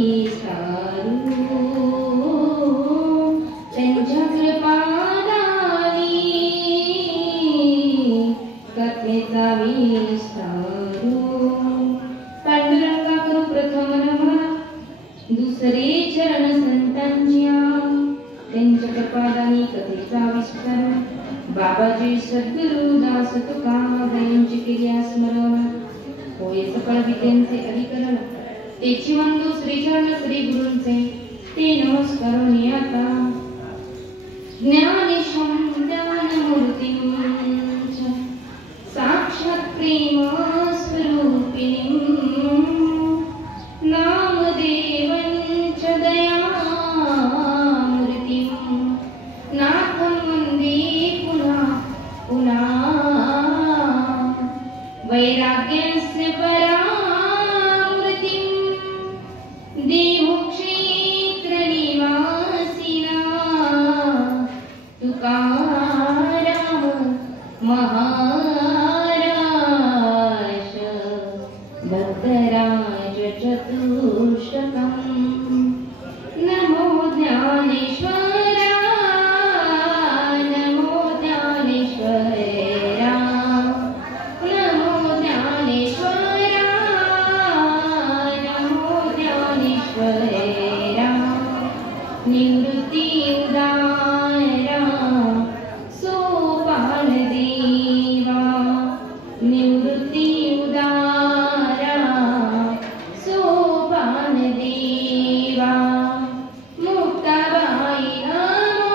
विस्तारू त्यांच्या कृपादानी कथेचा विस्तारू पांडुरंगा करू प्रथम नमन दुसरे चरण संतांच्या त्यांच्या कृपादानी कथेचा विस्तार बाबाजी सद्गुरु दास तुका यांची केल्या स्मरण होय सकळ विद्यांचे अधिकरण तेची वंदू श्रीचरण श्री गुरूंचे ते नमस्कारून आता ज्ञानेशं ज्ञानमूर्तिं साक्षात प्रेम स्वरूपिणीं नामदेवं च दयामूर्तिं नाथं वन्दे पुनः पुनः वैराग्यस्य परामूर्तिं देवक्षेत्रनिवासिना तुकाराम महाराज भक्तराज चतुष्टकम् नमो ज्ञानेश्वरा नमो ज्ञानेश्वरा नमो ज्ञानेश्वरा नमो ज्ञानेश्वरा निवृत्ती उदारा सोपान देवा निवृत्ती उदारा सोपान देवा मुक्ताबाई नमो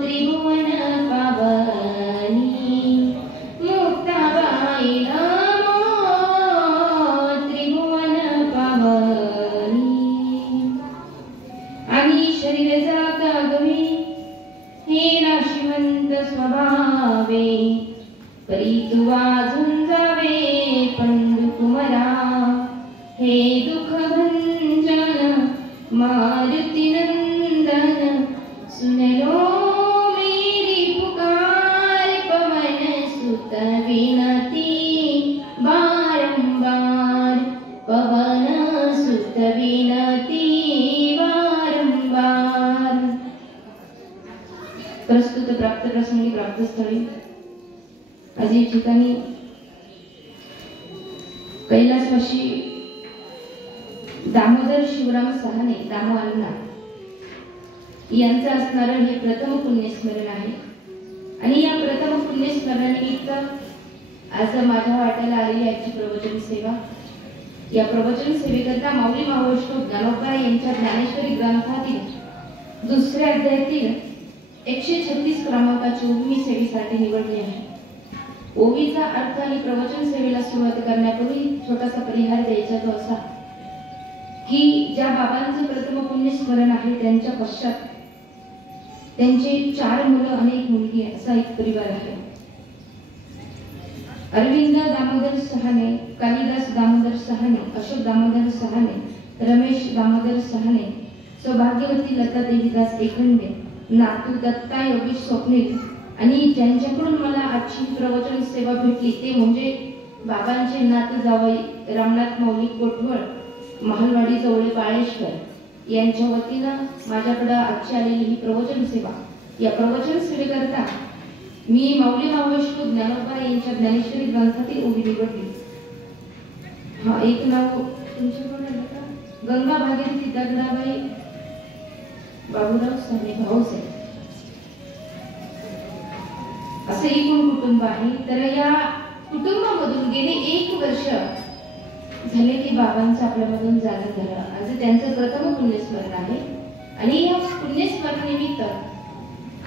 त्रिभुवन पावनी मुक्ताबाई नमो त्रिभुवन पावनी आणि शरीर जाता गवी हे नाशिवंत स्वभावे परी तू वाजून जावे पंडुकुमरा हे दुःख भंजन मारुती नंदन सुन लो मेरी पुकार पवन सुत विनती बारंबार पवन सुत विनती बारंबार प्रस्तुत प्राप्त प्रसंगी प्राप्त स्थळी आज या ठिकाणी कैलासवासी दामोदर शिवराम सहाने दामो अण्णा यांचं असणारं हे प्रथम पुण्यस्मरण आहे आणि या प्रथम पुण्यस्मरणानिमित्त आज माझ्या वाट्याला आलेली आजची प्रवचन सेवा या प्रवचन सेवेकरता माऊली महावैष्णव ज्ञानोबा यांच्या ज्ञानेश्वरी ग्रंथातील दुसऱ्या अध्यायातील 136 क्रमांकाची ओवी सेवेसाठी निवडली आहे. ओवीचा अर्थ आणि प्रवचन सेवेला सुरुवात करण्यापूर्वी छोटासा परिहार द्यायचा तो असा की ज्या बाबांचं प्रथम पुण्यस्मरण आहे त्यांच्या पश्चात त्यांचे 4 मुलं अनेक मुलगी असा एक परिवार आहे. अरविंद दामोदर सहाने, कालिदास दामोदर सहाने, अशोक दामोदर सहाने, रमेश दामोदर सहाने, सौभाग्यवती लता देवीदास एकंडे, नातू दत्ता योगेश स्वप्नील आणि ज्यांच्याकडून मला आजची प्रवचन सेवा भेटली ते म्हणजे बाबांचे नातू जावई रामनाथ मौलिक कोठवळ महालवाडी जवळ बाळेश्वर यांच्या वतीनं माझ्याकडे आजची आलेली ही प्रवचन सेवा या प्रवचन सेवेकरता मी माऊली महावैष्णव ज्ञानोबा यांच्या ज्ञानेश्वरी ग्रंथातील ओवी निवडली. हा एक नाव तुमच्याकडे आहे का? गंगा भागीरथी दगडाबाई बाबूराव साने भाऊसाहेब असे एकूण कुटुंब आहे. तर या कुटुंबामधून गेले 1 वर्ष झाले की बाबांचं आपल्यामधून जाणं झालं. आज त्यांचं प्रथम पुण्यस्मरण आहे आणि या पुण्यस्मरणानिमित्त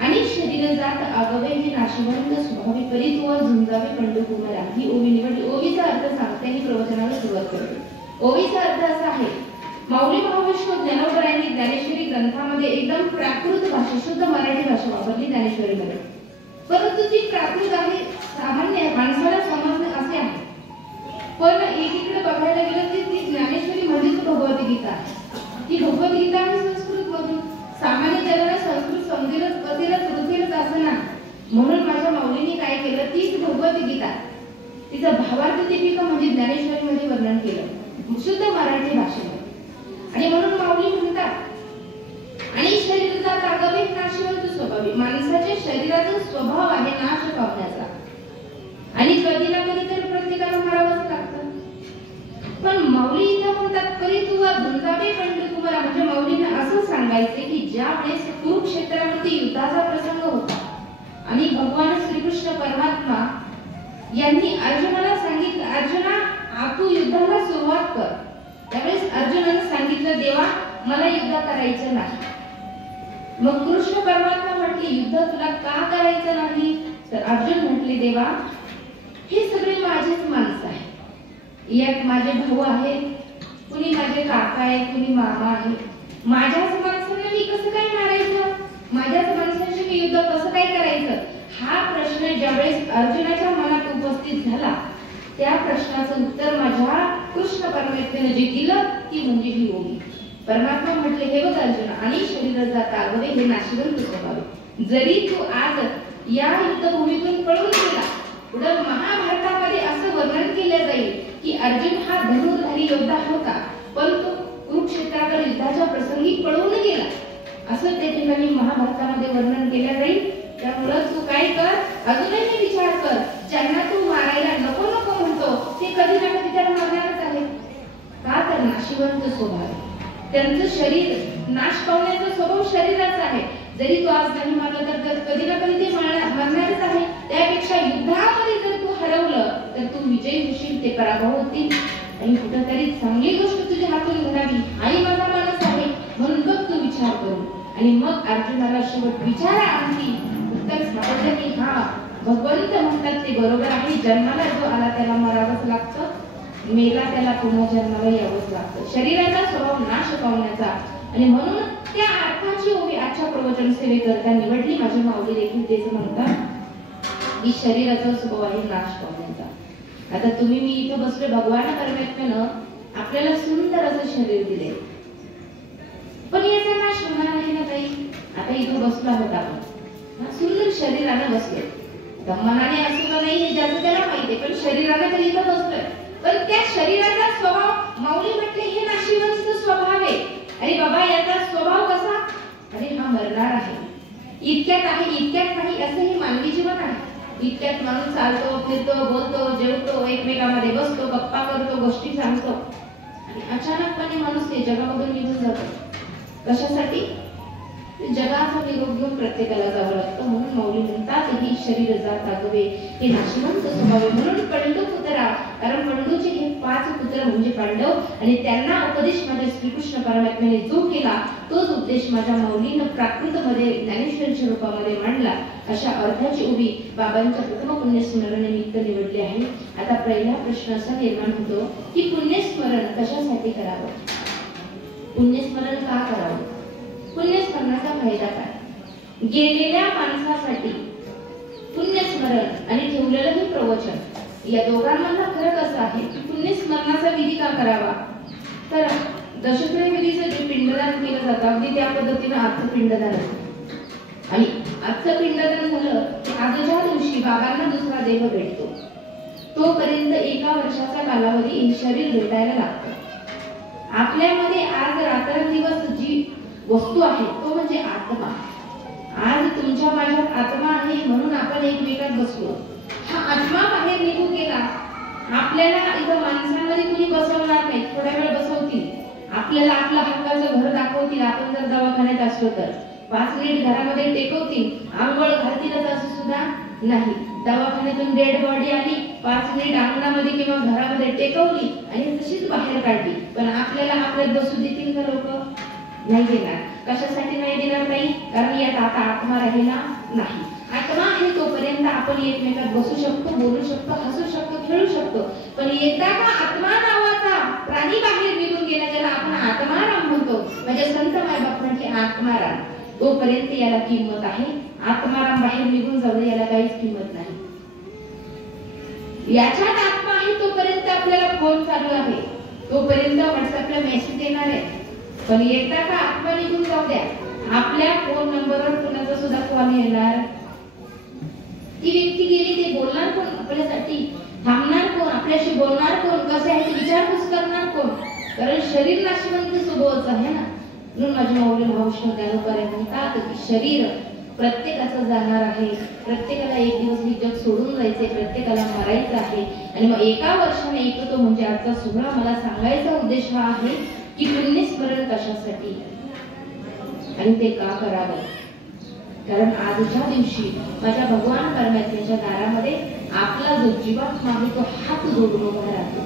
आणि शरीर जात आगवे हे नाशिवंत स्वभावी परित्व झुंजावे पंडुकुमारा ही ओवी निवडली. ओवीचा अर्थ सांगते आणि प्रवचनाला सुरुवात करते. ओवीचा अर्थ असा आहे माऊली महावैष्णव ज्ञानोबा यांनी ज्ञानेश्वरी ग्रंथामध्ये एकदम प्राकृत भाषा शुद्ध मराठी भाषा वापरली ज्ञानेश्वरीमध्ये. परंतु ती प्राकृत आहे सामान्य माणसाला समजणे असे आहे. पण एकीकडे बघायला गेलं की ती ज्ञानेश्वरी म्हणजेच भगवद्गीता आहे. ती भगवद्गीता आहे संस्कृत मधून सामान्य जगाला संस्कृत समजेलच रुचेलच असं ना. म्हणून माझ्या माऊलीने काय केलं तीच भगवद्गीता तिचा भावार्थ दीपिका म्हणजे ज्ञानेश्वरी मध्ये वर्णन केलं शुद्ध मराठी भाषेमध्ये. स्वभाव आहे नाश पावण्याचा, आणि कधी ना कधी तर प्रत्येकाला मारावंच लागतं. पण माऊली इथं म्हणतात परी तुवा धुंदावे पंडित तुम्हाला, म्हणजे माऊलींना असं सांगायचे की ज्या वेळेस कुरुक्षेत्रामध्ये युद्धाचा प्रसंग होता आणि भगवान श्रीकृष्ण परमात्मा यांनी अर्जुनाला सांगितलं, अर्जुना तू युद्धाला सुरुवात कर. त्यावेळेस अर्जुनाने सांगितलं देवा मला युद्ध करायचं नाही. मग कृष्ण परमात्मा म्हटले युद्ध तुला का करायचं नाही? तर अर्जुन म्हटले देवा हे सगळे माझेच माणसं आहेत, एक माझे भाऊ आहेत, कुणी माझे काका आहेत, कुणी मामा आहे. माझ्याच माणसांना मी कसं काय मारायचं, माझ्याच माणसांशी मी युद्ध कसं काय करायचं? हा प्रश्न ज्यावेळेस अर्जुनाच्या मनात उपस्थित झाला त्या प्रश्नाचं उत्तर माझ्या कृष्ण परमात्म्याने जे दिलं ती म्हणजे ही योगी. परमात्मा म्हटले हे बघ अर्जुन, आणि शरीर जाता अगवे हे नाशिवंत स्वभाव. जरी तू आज या युद्धभूमीतून पळून गेला, पुढे महाभारतामध्ये असं वर्णन केलं जाईल की अर्जुन हा धनुर्धारी योद्धा होता, पण तो कुरुक्षेत्रावर युद्धाच्या प्रसंगी पळून गेला असं त्या ठिकाणी महाभारतामध्ये वर्णन केलं जाईल. त्यामुळे तू काय कर, अजूनही विचार कर, ज्यांना तू मारायला नको नको म्हणतो ते कधी ना कधी त्याला मारणारच आहे. का तर नाशिवंत स्वभाव आहे, त्यांचं शरीर नाश पावण्याचा स्वभाव शरीराचा आहे. जरी तू आज नाही मारलं तर कधी ना कधी ते मरणारच आहे. त्यापेक्षा युद्धामध्ये जर तू हरवलं तर तू विजयी होशील, ते पराभव होतील, आणि कुठेतरी चांगली गोष्ट तुझ्या हातून घडावी हाही माझा मानस आहे. म्हणून बघ तू विचार करू. आणि मग अर्जुनाला शेवट विचारा आणखी उत्तर सापडलं की हा भगवंत म्हणतात ते बरोबर आहे, जन्माला जो आला त्याला मरावंच लागतं, मेला त्याला पुन्हा जन्माला यावंच लागतं. शरीराचा स्वभाव नाश पावण्याचा, आणि म्हणून त्या अर्थाची ओवी आजच्या प्रवचन सेवेकरता निवडली. माझी माऊली देखील तेच म्हणतात की शरीराचा स्वभाव आहे नाश पावण्याचा. आता तुम्ही मी इथं बसले, भगवान परमात्म्यानं आपल्याला सुंदर असं शरीर दिले, पण याचा नाश होणार आहे ना काही. आता इथं बसलो आहोत आपण सुंदर शरीराने बसले, मनाने असू का नाही हे ज्याचं त्याला माहिती, पण शरीराने तरी इथं बसलोय. पण त्या शरीराचा स्वभाव माऊली म्हटले हे नाशिवंत स्वभाव आहे. अरे बाबा याचा स्वभाव कसा, अरे हा मरणार आहे, इतक्यात आहे इतक्यात नाही असं हे मानवी जीवन आहे. इतक्यात माणूस चालतो फिरतो बोलतो जेवतो एकमेकांमध्ये बसतो गप्पा करतो गोष्टी सांगतो, आणि अचानकपणे माणूस ते जगामधून निघून जातो. कशासाठी? जगाचा निरोप घेऊन प्रत्येकाला जावं लागतं. म्हणून माऊली म्हणतात ही शरीर जात अगवे हे नाशिवंत स्वभाव. म्हणून पंडू पुत्रा, कारण पंडूचे हे 5 पुत्र म्हणजे पांडव, आणि त्यांना उपदेश माझ्या श्रीकृष्ण परमात्म्याने जो केला तोच उपदेश माझ्या माऊलीनं प्राकृतमध्ये ज्ञानेश्वरीच्या रूपामध्ये मांडला. अशा अर्थाची उभी बाबांच्या प्रथम पुण्यस्मरण निमित्त निवडली आहे. आता पहिला प्रश्न असा निर्माण होतो की पुण्यस्मरण कशासाठी करावं, पुण्यस्मरण का करावं, पुण्यस्मरणाचा फायदा काय? गेलेल्या माणसासाठी पुण्यस्मरण आणि ठेवलेलं हे प्रवचन या दोघांमधला फरक असा आहे की पुण्यस्मरणाचा विधी का करावा, तर दशत्रय विधीचं जे पिंडदान केलं जातं अगदी त्या पद्धतीनं आजचं पिंडदान असतं. आणि आजचं पिंडदान झालं की आजच्या दिवशी बाबांना दुसरा देह भेटतो, तोपर्यंत 1 वर्षाचा कालावधी हे शरीर भेटायला लागतं. आपल्यामध्ये आज रात्रंदिवस जी वस्तू आहे तो म्हणजे आत्मा. आज तुमच्या माझ्यात आत्मा आहे म्हणून आपण एकमेकात बसलो. हा आत्मा बाहेर निघून गेला, आपल्याला इथं माणसांमध्ये कुणी बसवणार नाही, थोड्या वेळ बसवतील, आपल्याला आपलं हक्काचं घर दाखवतील. आपण जर दवाखान्यात असलो तर 5 मिनिट घरामध्ये टेकवतील, आंघोळ घालतीलच असं सुद्धा नाही. दवाखान्यातून डेड बॉडी आली, 5 मिनिट अंगणामध्ये किंवा घरामध्ये टेकवली आणि तशीच बाहेर काढली. पण आपल्याला आपल्यात बसू देतील का लोक? नाही देणार. कशासाठी नाही देणार? नाही, कारण यात आता आत्मा राहिला नाही. आत्मा आहे तोपर्यंत आपण एकमेकात बसू शकतो, बोलू शकतो, हसू शकतो, खेळू शकतो. पण एकदा का आत्मा नावाचा प्राणी बाहेर निघून गेला, ज्याला आपण आत्माराम म्हणतो, म्हणजे संत मायबाप म्हटले आत्माराम, तोपर्यंत याला किंमत आहे. आत्माराम बाहेर निघून जाऊ याला काहीच किंमत नाही. याच्यात आत्मा आहे तोपर्यंत आपल्याला फोन चालू आहे, तोपर्यंत व्हॉट्सअपला मेसेज येणार आहे. पण एकदा का आत्मा निघून जाऊ द्या, आपल्या फोन नंबरवर कुणाचा सुद्धा कॉल येणार, ती व्यक्ती गेली, ते बोलणार कोण आपल्यासाठी, थांबणार कोण, आपल्याशी बोलणार कोण, कसे आहे ते विचारपूस करणार कोण? कारण शरीर नाशिवंत स्वभावाचं आहे ना. म्हणून माझ्या माऊली महाविष्णू ज्ञानोबा म्हणतात की शरीर प्रत्येकाचं जाणार आहे, प्रत्येकाला एक दिवस हे जग सोडून जायचे, प्रत्येकाला मरायचं आहे. आणि मग एका वर्षाने येतो म्हणजे आजचा सोहळा मला सांगायचा उद्देश हा आहे की पुण्यस्मरण कशासाठी आणि ते का करावं. कारण आजच्या दिवशी माझ्या भगवान परमात्म्याच्या दारामध्ये आपला जो जीवात्मा आहे तो हात जोडून उभा राहतो.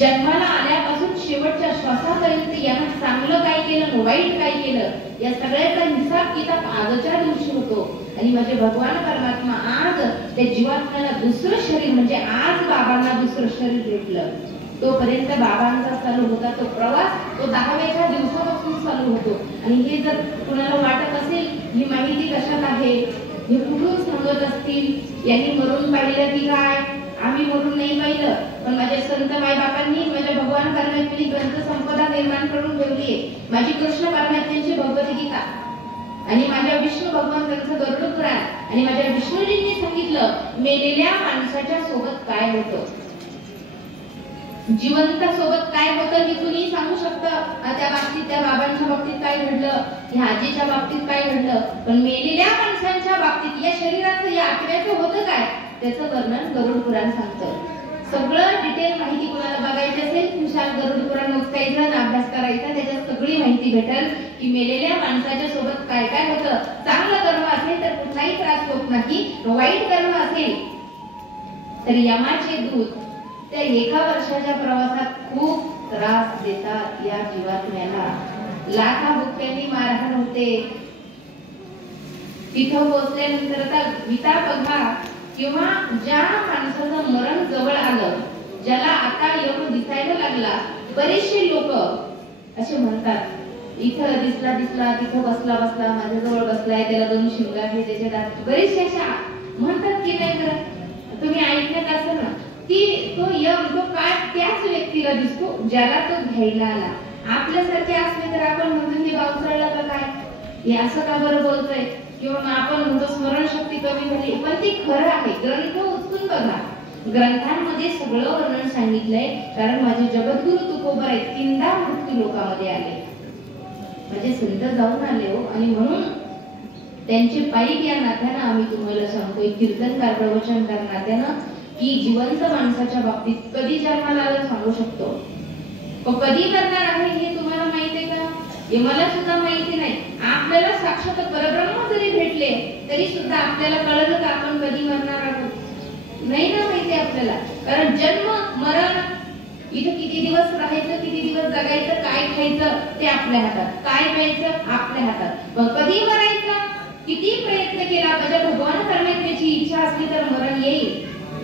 जन्माला आल्यापासून शेवटच्या श्वासापर्यंत यानं चांगलं काय केलं, वाईट काय केलं, या सगळ्याचा हिसाब किताब आजच्या दिवशी होतो. आणि माझे भगवान परमात्मा आज त्या जीवात्म्याला दुसरं शरीर म्हणजे आज बाबांना दुसरं शरीर भेटलं. तोपर्यंत बाबांचा चालू होता तो प्रवास, तो 10व्या दिवसापासून चालू होतो. आणि हे जर कुणाला वाटत असेल ही माहिती कशात आहे, हे कुठून सांगत असतील, यांनी मरून पाहिलं की काय, आम्ही मरून नाही पाहिलं, पण माझ्या संत माय बाबांनी माझ्या भगवान परमात्म्याने ग्रंथ संपदा निर्माण करून ठेवली आहे. माझी कृष्ण परमात्म्याची भगवद्गीता आणि माझ्या विष्णू भगवंतांचं गरुड पुराण आणि माझ्या विष्णूजींनी सांगितलं मेलेल्या माणसाच्या सोबत काय होतं, जिवंत सोबत काय होतं हे कुणी सांगू शकतं. त्या बाबतीत त्या बाबांच्या बाबतीत काय घडलं, ह्या आजीच्या बाबतीत काय घडलं, पण मेलेल्या माणसांच्या बाबतीत या शरीराचं या आत्म्याचं होतं काय त्याचं वर्णन गरुड पुराण सांगतं. सगळं डिटेल माहिती कुणाला बघायची असेल विशाल गरुड पुराण वाचायचं आणि अभ्यास करायचा, त्याच्यात सगळी माहिती भेटेल की मेलेल्या माणसाच्या सोबत काय काय होतं. चांगलं कर्म असेल तर कुठलाही त्रास होत नाही, वाईट कर्म असेल तर यमाचे दूत त्या एका वर्षाच्या प्रवासात खूप त्रास देतात या जीवात्म्याला. लाखा भुक्यांनी मारहाण होते. तिथं पोहोचल्यानंतर आता गीता बघा किंवा ज्या माणसाचं मरण जवळ आलं, ज्याला आता एवढं दिसायला लागला, बरेचसे लोक असे म्हणतात इथं दिसला तिथं बसला माझ्याजवळ बसलाय, त्याला 2 शिंग आहे, त्याच्या दात, बरेचसे अशा म्हणतात की नाही करत. तुम्ही ऐकण्यात असेल ना की तो यम तो काय त्याच व्यक्तीला दिसतो ज्याला तो घ्यायला आला. आपल्यासारखे असले तर आपण म्हणतो हे बावचळला का काय, हे असं का बरं बोलतोय, किंवा आपण म्हणतो स्मरणशक्ती कमी झाली, पण ते खरं आहे. ग्रंथ उचलून बघा, ग्रंथांमध्ये सगळं वर्णन सांगितलंय. कारण माझे जगद्गुरु तुकोबर 3दा मृत्यू लोकांमध्ये आले, माझे संत जाऊन आले हो. आणि म्हणून त्यांचे पायी या नात्यानं आम्ही तुम्हाला सांगतोय, कीर्तनकार प्रवचनकार नात्यानं, की जिवंत माणसाच्या बाबतीत कधी जन्माला आलं सांगू शकतो, पण कधी करणार आहे हे तुम्हाला माहिती आहे का, हे मला सुद्धा माहिती नाही. आपल्याला साक्षात परब्रह्म जरी भेटले तरी सुद्धा आपल्याला कळलं का आपण कधी मरणार आहोत, नाही ना माहिती आपल्याला. कारण जन्म मरण इथं किती दिवस राहायचं, किती दिवस जगायचं, काय खायचं ते आपल्या हातात, काय प्यायचं आपल्या हातात, पण कधी मरायचं किती प्रयत्न केला, माझ्या भगवान परमात्म्याची इच्छा असली तर मरण येईल.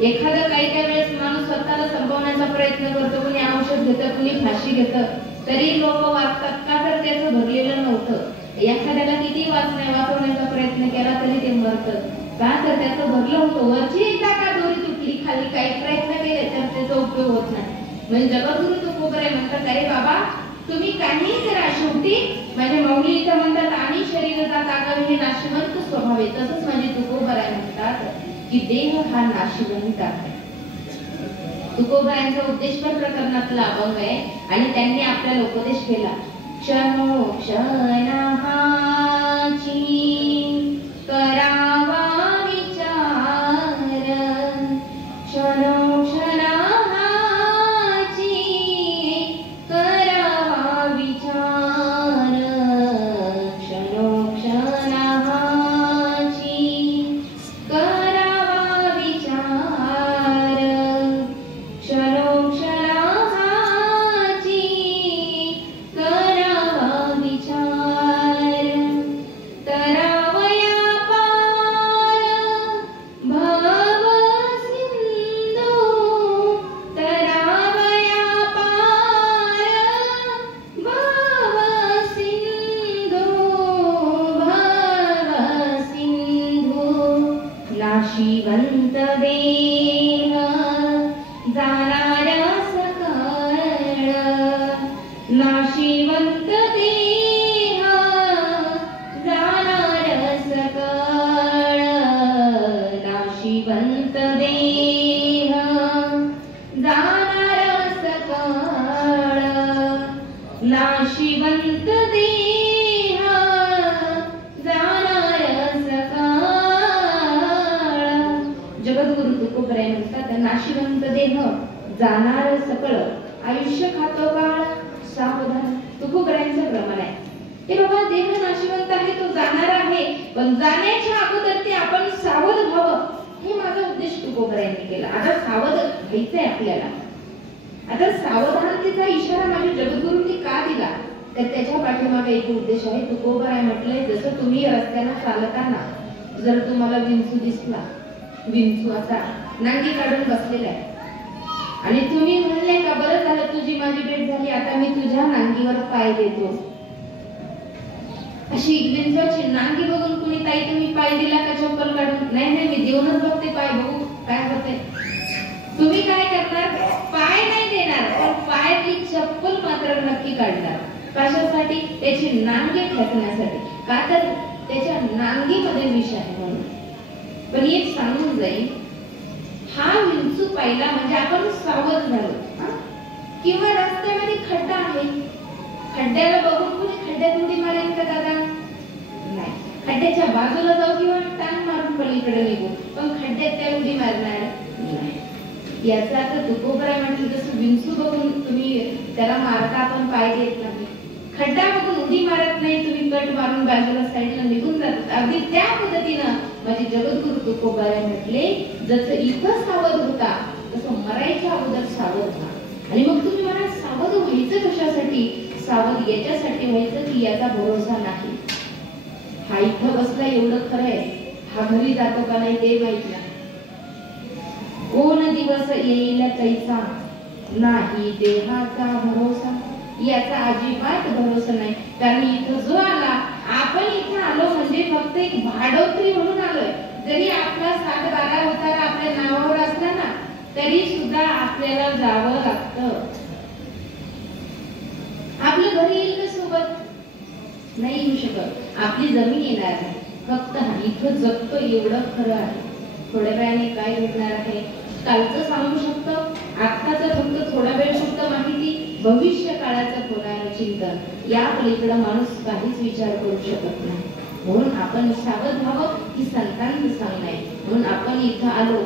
एखादा काही वेळेस माणूस स्वतःला संपवण्याचा प्रयत्न करतो, कुणी औषध घेतं, कुणी फाशी घेतं, तरी लोक वाचतात का, तर त्याचं भरलेलं नव्हतं. एखाद्याला किती वाचवण्याचा प्रयत्न केला तरी ते मरतं का, तर त्याचं भरलं होतं. वरची एकदा का दोरी तुटली, खाली काही प्रयत्न केले तर त्याचा उपयोग होत नाही. म्हणजे जगद्गुरु तुकोबर म्हणतात अरे बाबा तुम्ही काही करा, शेवटी माझे माऊली इथं म्हणतात आणि शरीर जाता हे नाशिवंत स्वभाव आहे. तसंच माझे तुकोबर म्हणतात की देह हा नाशिवंत आहे. तुकोबरांचा उद्देशपर प्रकरणातला अभंग आहे आणि त्यांनी आपल्याला उपदेश केला, क्षणोक्षणाची करावा विचार, क्षणोक्षणाची करावा विचार, क्षणोक्षणाची करावा विचार, क्षणोक्षणाची करावा विचार, तरावया पार भव सिंधू, तरावया पार भव सिंधू, भव सिंधू, नाशिवंत देह जाणारा सकळ, नाशिवंत देह जाणार सकळ, नाशिवंत देह जाणार सकळ, नाशिवंत देह जाणार देह जाणार सकळ आयुष्य खातो काळ सावधान. तुकोबरायांचं प्रमाण आहे हे बाबा, देह नाशिवंत आहे, तो जाणार आहे, पण जाण्याच्या अगोदर ते आपण सावध व्हावं, हे माझा उद्देश तुकोबरायांनी केला. आता सावध व्हायचंय आपल्याला. आता सावधानतेचा इशारा माझ्या जगद्गुरूंनी का दिला, तर त्याच्या पाठीमागे एक उद्देश आहे. तुकोबराय म्हटलंय, जसं तुम्ही रस्त्यानं चालताना जर तुम्हाला विंचू दिसला, विंचू असा नांगी काढून बसलेला आहे, आणि तुम्ही म्हणले का बरं झालं तुझी माझी भेट झाली, आता मी तुझ्या नांगीवर पाय देतो. अशी विंचूची नांगी बघून कुणी ताई तुम्ही पाय दिला का चप्पल काढून? नाही नाही, मी देऊनच बघते पाय, बघू काय होते. तुम्ही काय करणार? पाय नाही देणार, पण पायातली चप्पल मात्र नक्की काढणार. कशासाठी? त्याची नांगी ठेचण्यासाठी, का तर त्याच्या नांगीमध्ये विष आहे म्हणून. पण एक सांगून जाईल, हा विंचू पाहिला म्हणजे आपण सावध झालो. किंवा रस्त्यामध्ये खड्डा आहे, खड्ड्याला बघून कुणी खड्ड्यात उडी मारेल का दादा? नाही, खड्ड्याच्या बाजूला जाऊ किंवा टांग मारून पलीकडे निघू, पण खड्ड्यात त्या उडी मारणार नाही. याचा अर्थ तुकोबराय म्हटलं, जसं विंचू बघून तुम्ही त्याला मारता, आपण पाय देत नाही, खड्डा बघून उडी मारत नाही, तुम्ही कट मारून बाजूला साईडला निघून जातात. अगदी त्या पद्धतीनं माझे जगद्गुरु तुकोबराय म्हटले, जसं इथं सावध होता तसं मरायच्या अगोदर सावध व्हा. आणि मग तुम्ही मला सावध व्हायचं कशासाठी? सावध याच्यासाठी व्हायचं की याचा भरोसा नाही. हा इथं बसला एवढं खरं आहे, हा घरी जातो का नाही ते माहित नाही. कोण दिवस येईल कैसा नाही देहाचा भरोसा, याचा अजिबात भरोसा नाही. कारण इथं जो आला, आपण इथं आलो म्हणजे फक्त एक भाडोत्री म्हणून आलोय. जरी आपला 7-12 उतारा आपल्या नावावर असला ना, तरी सुद्धा आपल्याला जावं लागतं. आपलं घरी येईल का सोबत? नाही येऊ शकत. आपली जमीन येणार नाही. फक्त इथं जगतो एवढं खरं आहे. थोड्या वेळाने काय घडणार आहे कालचं सांगू शकतो, आत्ताचं फक्त थोडा वेळ फक्त माहिती, भविष्य काळाचं होणार चिंतन, या पलीकडे माणूस काहीच विचार करू शकत नाही. म्हणून आपण सावध व्हावं ही संतांचं सांगणं आहे. म्हणून आपण इथं आलो,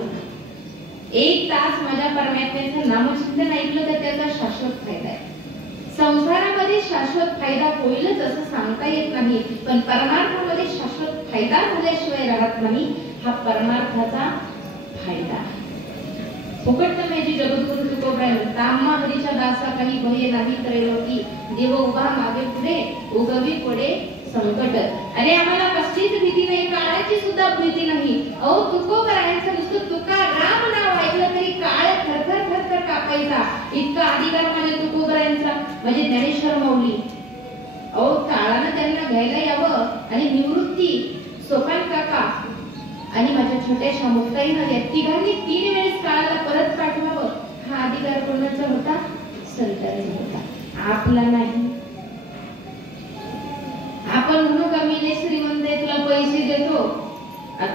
1 तास माझ्या परमात्म्याचं नामचिंतन ऐकलं तर त्याचा शाश्वत फायदा आहे. संसारामध्ये शाश्वत फायदा होईलच असं सांगता येत नाही, पण परमार्थामध्ये शाश्वत फायदा झाल्याशिवाय राहत नाही. हा परमार्थाचा फायदा आहे. फुकट माझी जगद्गुरु तुकोबराय ताम्हा हरीच्या दासा काही भय नाही त्रैलोकी, देव उभा मागे पुढे उगवी पुढे संकट. अरे आम्हाला कसलीच भीती नाही, काळाची सुद्धा भीती नाही. अहो तुकोबरायांचं नुसतं तुका राम नाव ऐकलं तरी काळ थरथर थरथर कापायचा, इतका अधिकार माझ्या तुकोबरायांचा. म्हणजे ज्ञानेश्वर माऊली, अहो काळानं त्यांना घ्यायला यावं, आणि निवृत्ती, सोपान काका आणि माझ्या छोट्याशा मुक्ताईनं, या तिघांनी 3 वेळेस काळाला परत पाठवावं. हा अधिकार कोणाचा होता? संतांचा होता, आपला नाही. आपण म्हणू का मी लय श्रीमंत आहे, तुला पैसे देतो,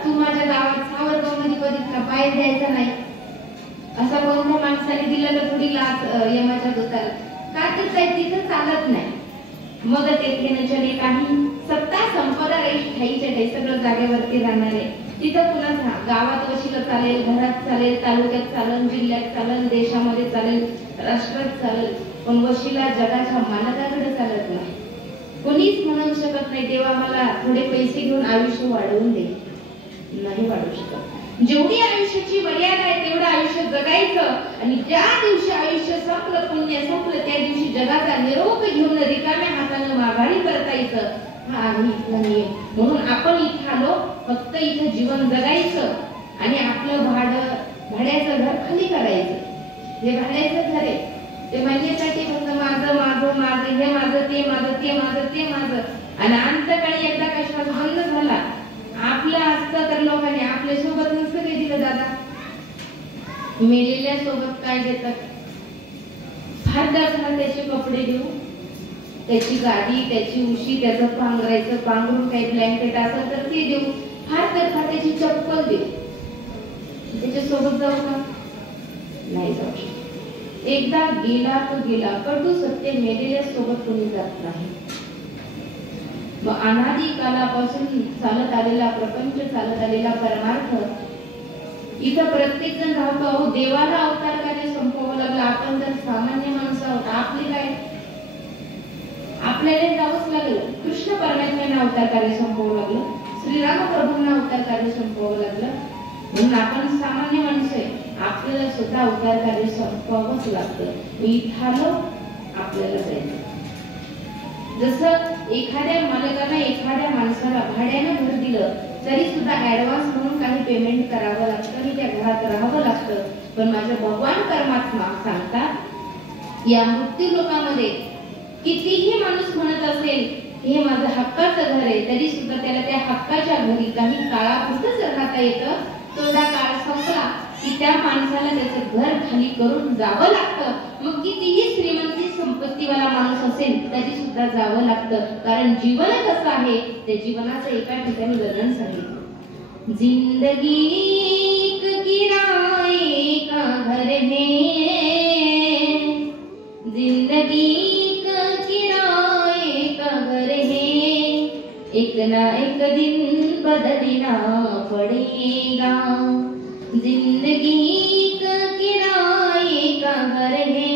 तू माझ्या गावात सावरगावमध्ये कधी पाय द्यायचा नाही, असा कोणत्या माणसाने दिला तर थोडी लाच यमाच्या दूताला. का तर काय तिथं चालत नाही. मग तेथे न चले काही, सत्ता संपदा रेष ठाईच्या ठाई, सगळं जागेवरती राहणार आहे. तिथं पुन्हा गावात वशिला चालेल, घरात चालेल, तालुक्यात चालेल, जिल्ह्यात चालेल, देशामध्ये चालेल, राष्ट्रात चालेल, पण वशिला जगाच्या मालकाकडे चालत नाही. कोणीच म्हणू शकत नाही देवा मला थोडे पैसे घेऊन आयुष्य वाढवून दे, नाही वाढवू शकत. जेवढी आयुष्याची मर्यादा आहे तेवढं आयुष्य जगायचं, आणि ज्या दिवशी आयुष्य संपलं, पुण्य संपलं, त्या दिवशी जगाचा निरोप घेऊन रिकाम्या हाताने माघारी परतायचं. हा आहे इथला नियम. म्हणून आपण इथं आलो, फक्त इथं जीवन जगायचं, आणि आपलं भाड्याचं घर खाली करायचं. हे भाड्याचं घर आहे, ते म्हणण्यासाठी फक्त माझं माझं माझं, हे माझं, ते माझं, ते माझं, ते माझं. आणि अंतकाळी एकदा कशात बंद झाला, आपलं असतं तर लोकांनी आपल्या सोबत नसतं काही दिलं दादा. मेलेल्या सोबत काय देतात? फार दरसाल त्याचे कपडे देऊ, त्याची गादी, त्याची उशी, त्याचं पांघरायचं, पांघरून काही ब्लँकेट असेल तर ते देऊ, फार तर त्याची चप्पल देऊ. त्याच्या सोबत जाऊ का? नाही जाऊ शकत. एकदा गेला तो गेला. कटू सत्य मेलेल्या सोबत कोणी जात नाही. अनादी कालापासून चालत आलेला प्रपंच, चालत आलेला परमार्थ इथं प्रत्येक जण राहतो, अहो देवाला अवतार कार्य संपवावं लागलं, आपण जर सामान्य माणसं आहोत, आपली काय, आपल्याला जावंच लागलं. कृष्ण परमात्म्याने अवतार कार्य संपवावं लागलं, श्रीराम प्रभूंना अवतार कार्य संपवावं लागलं, म्हणून आपण सामान्य माणसं आहे, आपल्याला सुद्धा अवतार कार्य संपवावंच लागतं. इथं आलो, आपल्याला जायचं. जसं एखाद्या मालकाला एखाद्या माणसाला भाड्यानं घर दिलं तरी सुद्धा ऍडव्हान्स म्हणून काही पेमेंट करावं लागतं आणि त्या घरात राहावं लागतं. पण माझे भगवान परमात्मा सांगतात, या मृत्यू लोकांमध्ये कितीही माणूस म्हणत असेल हे माझं हक्काचं घर आहे, तरी सुद्धा त्याला त्या हक्काच्या घरी काही काळापुरतंच राहता येतं. थोडा काळ संपला की त्या माणसाला त्याचं घर खाली करून जावं लागतं. मग कितीही श्रीमंती संपत्तीवाला माणूस असेल तरी सुद्धा जावं लागतं. कारण जीवन कसं आहे त्या जीवनाचं एका ठिकाणी वर्णन सांगितलं. जिंदगी किराए का घर है, जिंदगी किराए का घर है, एक ना एक दिन बदलना पड़ेगा. जिंदगी का किराए का घर है,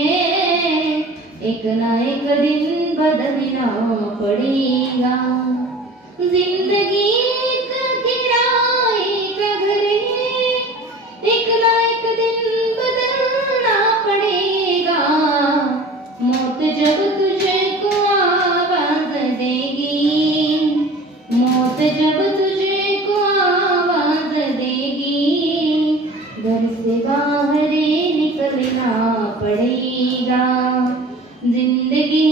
एक ना एक दिन बदलना पड़ेगा. जिंदगी का किराए का घर है, एक ना एक दिन बदलना पड़ेगा. मौत जब तुझे को आवाज देगी, मौत जब तुझे को आवाज देगी, घर से बाहर निकलना पड़ेगा. जिंदगी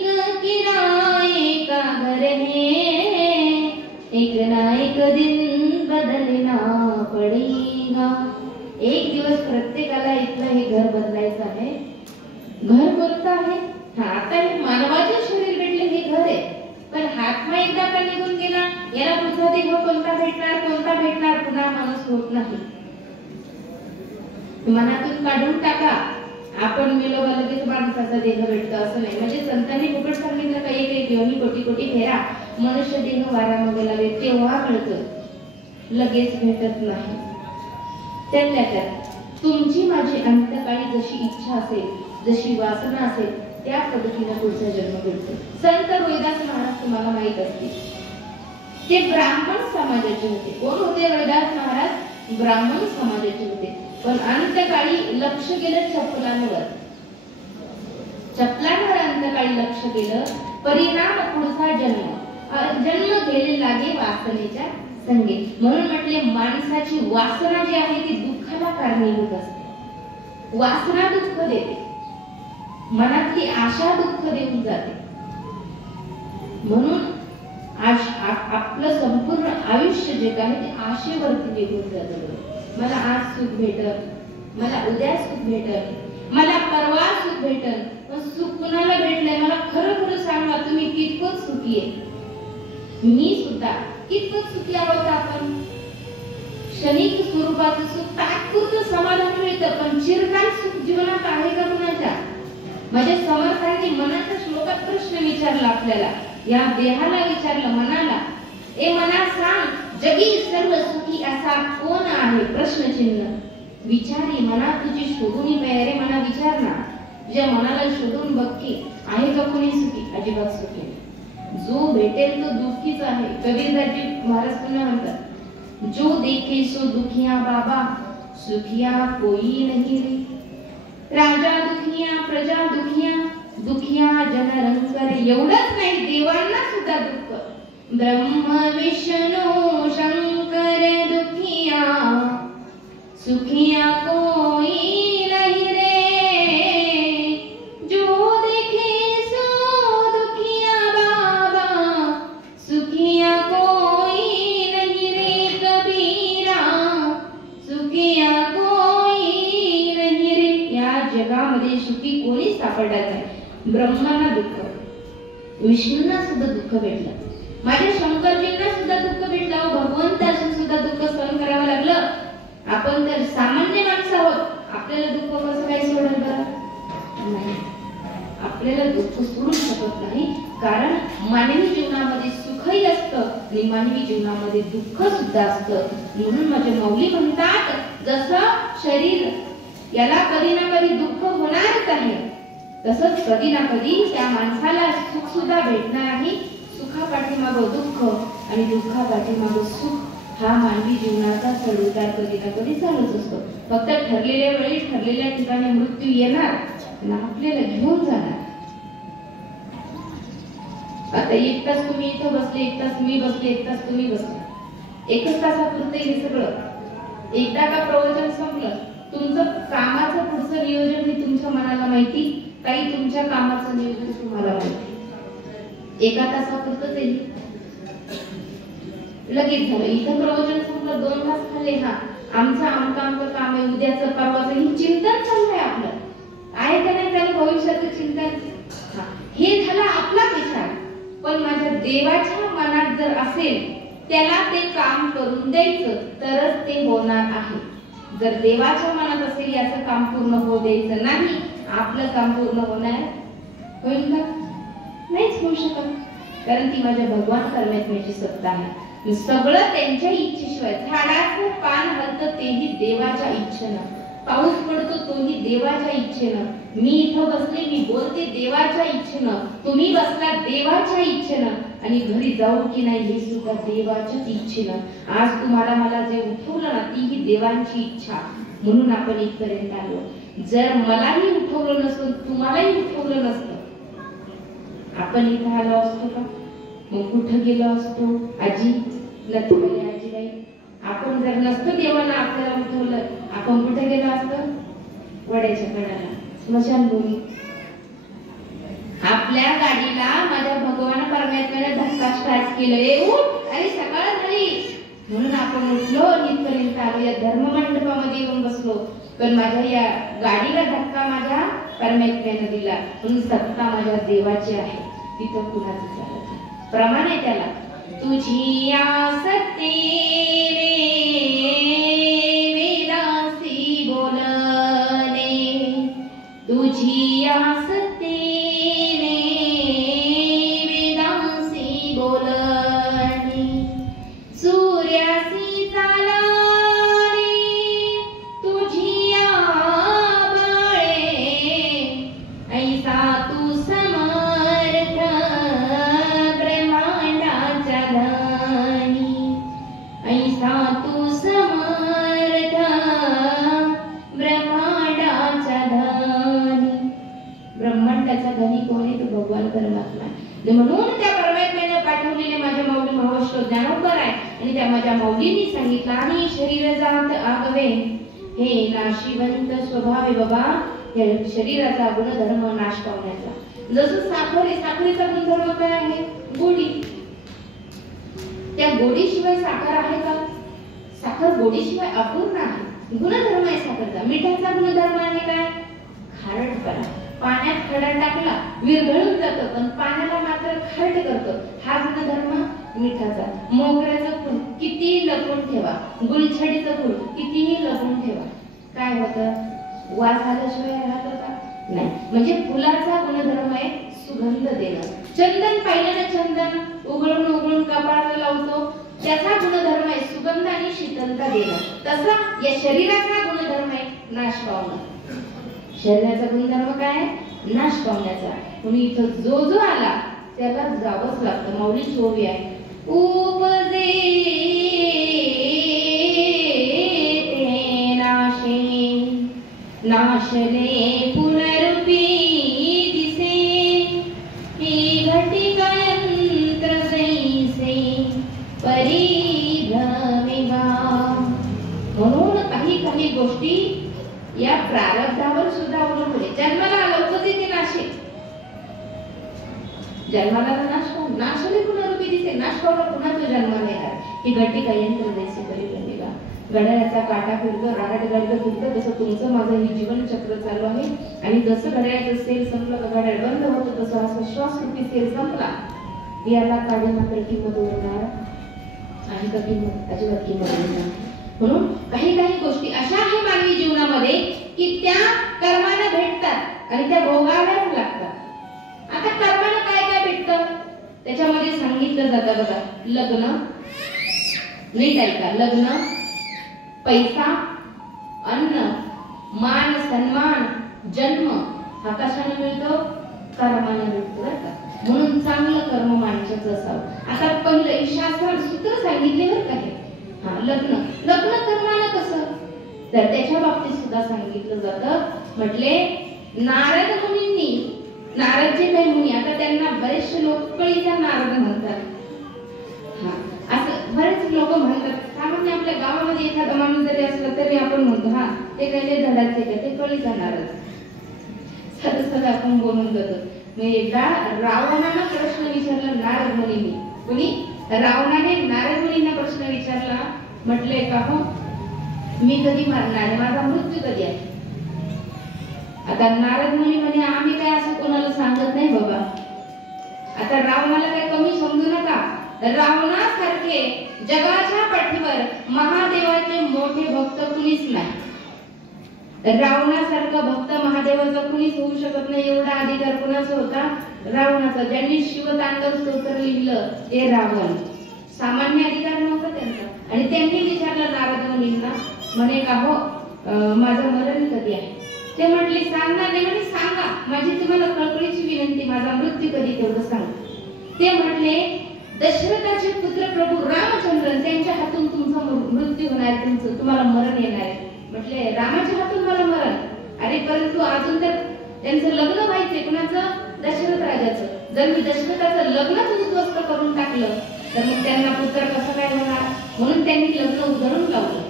का किराए का घर है, एक ना एक दिन बदलना पड़ेगा. एक दिवस प्रत्येकाला इथलं हे घर बदलायचं आहे. घर कोणतं आहे? आता हे मानवाचे शरीर भेटले हे घर आहे, पण हातमा एकदा का निघून गेला, याला पुढचा देह कोणता भेटणार, कोणता भेटणार, पुन्हा माणूस होत नाही. मनातून काढून टाका, आपण मेलो का लगेच माणसाचा देह भेटतो असं नाही. म्हणजे संतांनी फुकट सांगितलं का एक योनी कोटी कोटी फेरा मनुष्य देह वाऱ्यामध्ये लावे तेव्हा मिळतं, लगेच भेटत नाही. त्यातल्या त्यात तुमची माझी अंतकाळी जशी इच्छा असेल, जशी वासना असेल, त्या पद्धतीने पुढचा जन्म भेटतो. संत रोहिदास महाराज तुम्हाला माहित असतील, ते ब्राह्मण समाजाचे होते. कोण होते रोहिदास महाराज? ब्राह्मण समाजाचे होते. पण अंतकाळी लक्ष गेलं चपलांवर, चपलांवर अंतकाळी लक्ष गेलं. परिणाम पुढचा जन्म, जन्म गेले लागे वासनेच्या संगे. म्हणून म्हटले माणसाची वासना जी आहे ती दुःखाला कारणीभूत असते. वासना दुःख देते, मनातली आशा दुःख देऊन जाते. म्हणून आपलं संपूर्ण आयुष्य जे काय ते आशेवरती निघून जातं. मला आज सुख भेटल, मला उद्या सुख भेटल, मला परवा सुख भेटल. पण सुख कुणाला भेटलंय मला खरं खरं सांगा, तुम्ही कितपत सुखी आहे? मी सुद्धा कितपत सुखी आहोत आपण? क्षणिक स्वरूपाचं सुख, तात्पुरतं समाधान मिळतं, पण चिरकाल सुख जीवनात आहे का कुणाच्या? म्हणजे समर्थांनी मनाच्या श्लोकात प्रश्न विचारला आपल्याला, या देहाला विचारलं, मनाला, ए मना सांग, जगी सर्व सुखी असा कोण आहे? प्रश्नचिन्ह. विचारी मना तुझी शोधून तयारी, मना विचार ना, तुझ्या मनाला शोधून बघ की आहे का कोणी सुखी? अजिबात सुखी. जो भेटेल तो दुःखीच आहे. कबीरदासजी महाराज पुन्हा म्हणतात, जो देखे सो दुखिया बाबा, सुखिया कोई नहीं रे. राजा दुखिया, प्रजा दुखिया, दुखिया जनरंकर. एवढंच नाही, देवांना सुद्धा दुःख. ब्रह्म विष्णु शंकर दुखिया, सुखिया कोई नहीं रे. जो देखे सो दुखिया बाबा, सुखिया कोई नहीं रे. कबीरा, सुखिया कोई नहीं रे. या जगामध्ये सुखी कोणी सापडणार नाही. ब्रह्मांना दुःख, विष्णूंना सुद्धा दुःख भेटलं, माझ्या शंकरजींना सुद्धा दुःख भेटलं. भगवंताचं सुद्धा दुःख सहन करावं लागलं. आपण तर सामान्य माणसं आहोत, आपल्याला दुःख कसं काय सोडेल बरं? नाही, आपल्याला दुःख सोडू शकत नाही. कारण मानवी जीवनामध्ये सुखही असतं आणि मानवी जीवनामध्ये दुःख सुद्धा असतं. म्हणून माझे माऊली म्हणतात, जसं शरीर याला कधी ना कधी दुःख होणारच आहे, तसंच कधी ना कधी त्या माणसाला सुख सुद्धा भेटणार आहे. सुखापाठीमागं दुःख आणि दुःखापाठीमागं सुख हा मानवी जीवनाचा चढउतार कधी ना कधी चालूच असतो. फक्त ठरलेल्या वेळी ठरलेल्या ठिकाणी मृत्यू येणार आणि आपल्याला घेऊन जाणार. आता एक तास तुम्ही इथं बसले, एक तास मी बसले, एक तास तुम्ही बसले, एकच तासापुरते हे सगळं. एकदा का प्रवचन संपलं, तुमचं कामाचं पुढचं नियोजन हे तुमच्या मनाला माहिती, काही तुमच्या कामाचं नियोजन तुम्हाला माहिती. एका तासापुरतं ते लगेच झालं. इथं प्रवचन संपलं, 2 तास खाल्ले, हा आमचं आमचं काम आहे, उद्याचं परवाचं हे चिंतन चाललंय आपलं. आहे का नाही त्याला भविष्याचं चिंतन? हे झालं आपला विचार. पण माझ्या देवाच्या मनात जर असेल, त्याला ते काम करून द्यायचं तरच ते होणार आहे. जर देवाच्या मनात असेल याचं काम पूर्ण होऊ द्यायचं नाही, आपलं काम पूर्ण होणार होईल का? नाहीच होऊ शकत. कारण ती माझ्या भगवान परमेश्वराची सत्ता आहे. सगळं त्यांच्या इच्छेशिवाय. झाडाचं पान हलतं तेही देवाच्या इच्छेनं, पाऊस पडतो तोही देवाच्या इच्छेनं, मी इथं बसले मी बोलते देवाच्या इच्छेनं, तुम्ही बसला देवाच्या इच्छेनं, आणि घरी जाऊ की नाही हे सुद्धा देवाच्याच इच्छेनं. आज तुम्हाला मला जे उठवलं ना तीही देवांची इच्छा. म्हणून आपण इथपर्यंत आलो. जर मलाही उठवलं नसतं, तुम्हालाही उठवलं नसतं, आपण इथं आलो असतो का? मग कुठं गेलो असतो? आजी लथपणे आजीबाई, आपण जर नसतं देवानं आपल्याला उठवलं, आपण कुठे गेलो असतो? वड्याच्या कडाला, स्मशानभूमी. आपल्या गाडीला माझ्या भगवान परमेश्वराने धक्का स्टार्ट केलं, उठ, अरे सकाळ झाली. म्हणून आपण उठलो, इथपर्यंत आलो, या धर्ममंडपामध्ये येऊन बसलो. पण माझ्या या गाडीला धक्का माझ्या परमेश्वराने दिला. म्हणून सत्ता माझ्या देवाची आहे, तिथं कुणाचं चालत नाही. प्रमाण आहे त्याला. तुझी आसक्तीने वेदासी बोलणे, तुझी आसक्तीने वेदासी बोलणे, सूर्यासी चालणे तुझी आबळे, ऐसा तू समर्थ ब्रह्मांडाचा धनी, ऐसा तू समर्थ ब्रह्मांडाचा धनी. ब्रह्मांडाचा धनी कोण आहे? तो भगवान परमात्मा. म्हणून त्या परमात्म्याने पाठवलेले माझ्या माऊली महावैष्णव ज्ञानोबर आहे. आणि त्या माझ्या माऊलींनी सांगितलं, आणि शरीर जात आगवे हे नाशिवंत स्वभाव बाबा, या शरीराचा गुणधर्म नाश पावण्याचा. जसं साखर आहे, साखरेचा गुणधर्म काय आहे? गोडी. त्या गोडीशिवाय साखर आहे का? साखर गोडीशिवाय अपूर्ण आहे. गुणधर्म आहे साखरचा. मिठाचा गुणधर्म आहे काय? खारटपणा. पाण्यात खडा टाकला विरघळून जातं, पण पाण्याला मात्र खारट करतं. हा गुणधर्म मिठाचा. मोगऱ्याचं फूल किती लपवून ठेवा, गुलछडीचं फूल कितीही लपवून ठेवा, काय होतं? वास आल्याशिवाय राहतं का? नाही. म्हणजे फुलाचा गुणधर्म आहे सुगंध देणं. चंदन पाहिलं ना, चंदन उघळून उघळून कपाळाला लावतो, त्याचा गुणधर्म आहे सुगंध आणि शीतलता देणं. तसा या शरीराचा गुणधर्म आहे नाश पावणं. शरीराचा गुणधर्म काय? नाश पावण्याचा. म्हणून इथं जो जो आला त्याला जावंच लागतं. माऊलीची ओवी आहे, उपजे ते नाशे, नाशले पुनरुपी दिसे, ही घटिका यंत्र जैसे परिभ्रमिगा. म्हणून काही काही गोष्टी या प्रारब्धावर सुद्धा अवलंबून आहे. जन्माला आलं होतं ते नाशे, जन्माला नाश पाहून नाशले पुनरुपी दिसे, नाश पाहून पुन्हा तो जन्माला येणार. ही घटिका यंत्र जैसे परिभ्रमिगा. घड्याळाचा काटा फिरतो, रागाट गाडीला फिरतो, तसं तुमचं माझं हे जीवन चक्र चालू आहे. आणि जसं घड्याळाचं सेल संपलं का घड्याळ बंद होतं, तसं असं श्वास रूपी सेल संपला, याला काढे मात्र किंमत होणार आणि का किंमत? अजिबात किंमत होणार. म्हणून काही काही गोष्टी अशा आहे मानवी जीवनामध्ये की त्या कर्माला भेटतात आणि त्या भोगाव्याच लागतात. आता कर्माला काय काय भेटतं? त्याच्यामध्ये सांगितलं जातं बघा, लग्न, नीट ऐका, लग्न, पैसा, अन्न, मान सन्मान, जन्म हा कशाने मिळतो? कर्माने मिळतो बरं का. म्हणून चांगलं कर्म माणसाचं असावं. आता पहिलं शास्त्रात सूत्र सांगितले बरं का हे. लग्न, लग्न कर्मानं कसं? तर त्याच्या बाबतीत सुद्धा सांगितलं जातं. म्हटले नारद मुनींनी, नारद जे काही मुनी, आता त्यांना बरेचसे लोक कळीचा नारद म्हणतात. असं बरेच लोक म्हणतात. सामान्य आपल्या गावामध्ये एखादा माणूस जरी असला तरी आपण म्हणतो हा ते काही झाडाचे का, ते कळीचा नारद. सगळं आपण बोलून जातो. मी एकदा रावणाला प्रश्न विचारला नारद मुनींनी. कुणी? रावणाने नारद मुनींना प्रश्न विचारला. म्हटले का हो मी कधी मरणार आहे, माझा मृत्यू कधी आहे? आता नारद मुनी म्हणे आम्ही काय असं कोणाला सांगत नाही बाबा. आता रावणाला काय कमी समजू नका. रावणासारखे जगाच्या पाठीवर महादेवाचे मोठे भक्त कुणीच नाही. रावणासारखा भक्त महादेवाचा कुणीच होऊ शकत नाही. एवढा अधिकार कुणाचा होता? रावणाचा. ज्यांनी शिवतांडव स्तोत्र लिहिलं ते रावण. सामान्य अधिकार नव्हता त्यांचा. आणि त्यांनी विचारलं नारद मुनींना, म्हणे का हो माझं मरण कधी आहे? ते म्हटले सांगणार नाही. म्हणे सांगा, माझी तुम्हाला कळकळीची विनंती, माझा मृत्यू कधी तेवढं सांगा. ते म्हटले दशरथाचे पुत्र प्रभू रामचंद्र त्यांच्या हातून तुमचा मृत्यू होणार, तुम्हाला मरण येणार आहे. म्हटले रामाच्या हातून मला मरण? अरे परंतु अजून तर त्यांचं लग्न व्हायचंय. कुणाचं? दशरथ राजाचं. जर मी दशरथाचं लग्नच उद्ध्वस्त करून टाकलं तर मग त्यांना पुत्र कसं काय होणार? म्हणून त्यांनी लग्न उधळून लावलं.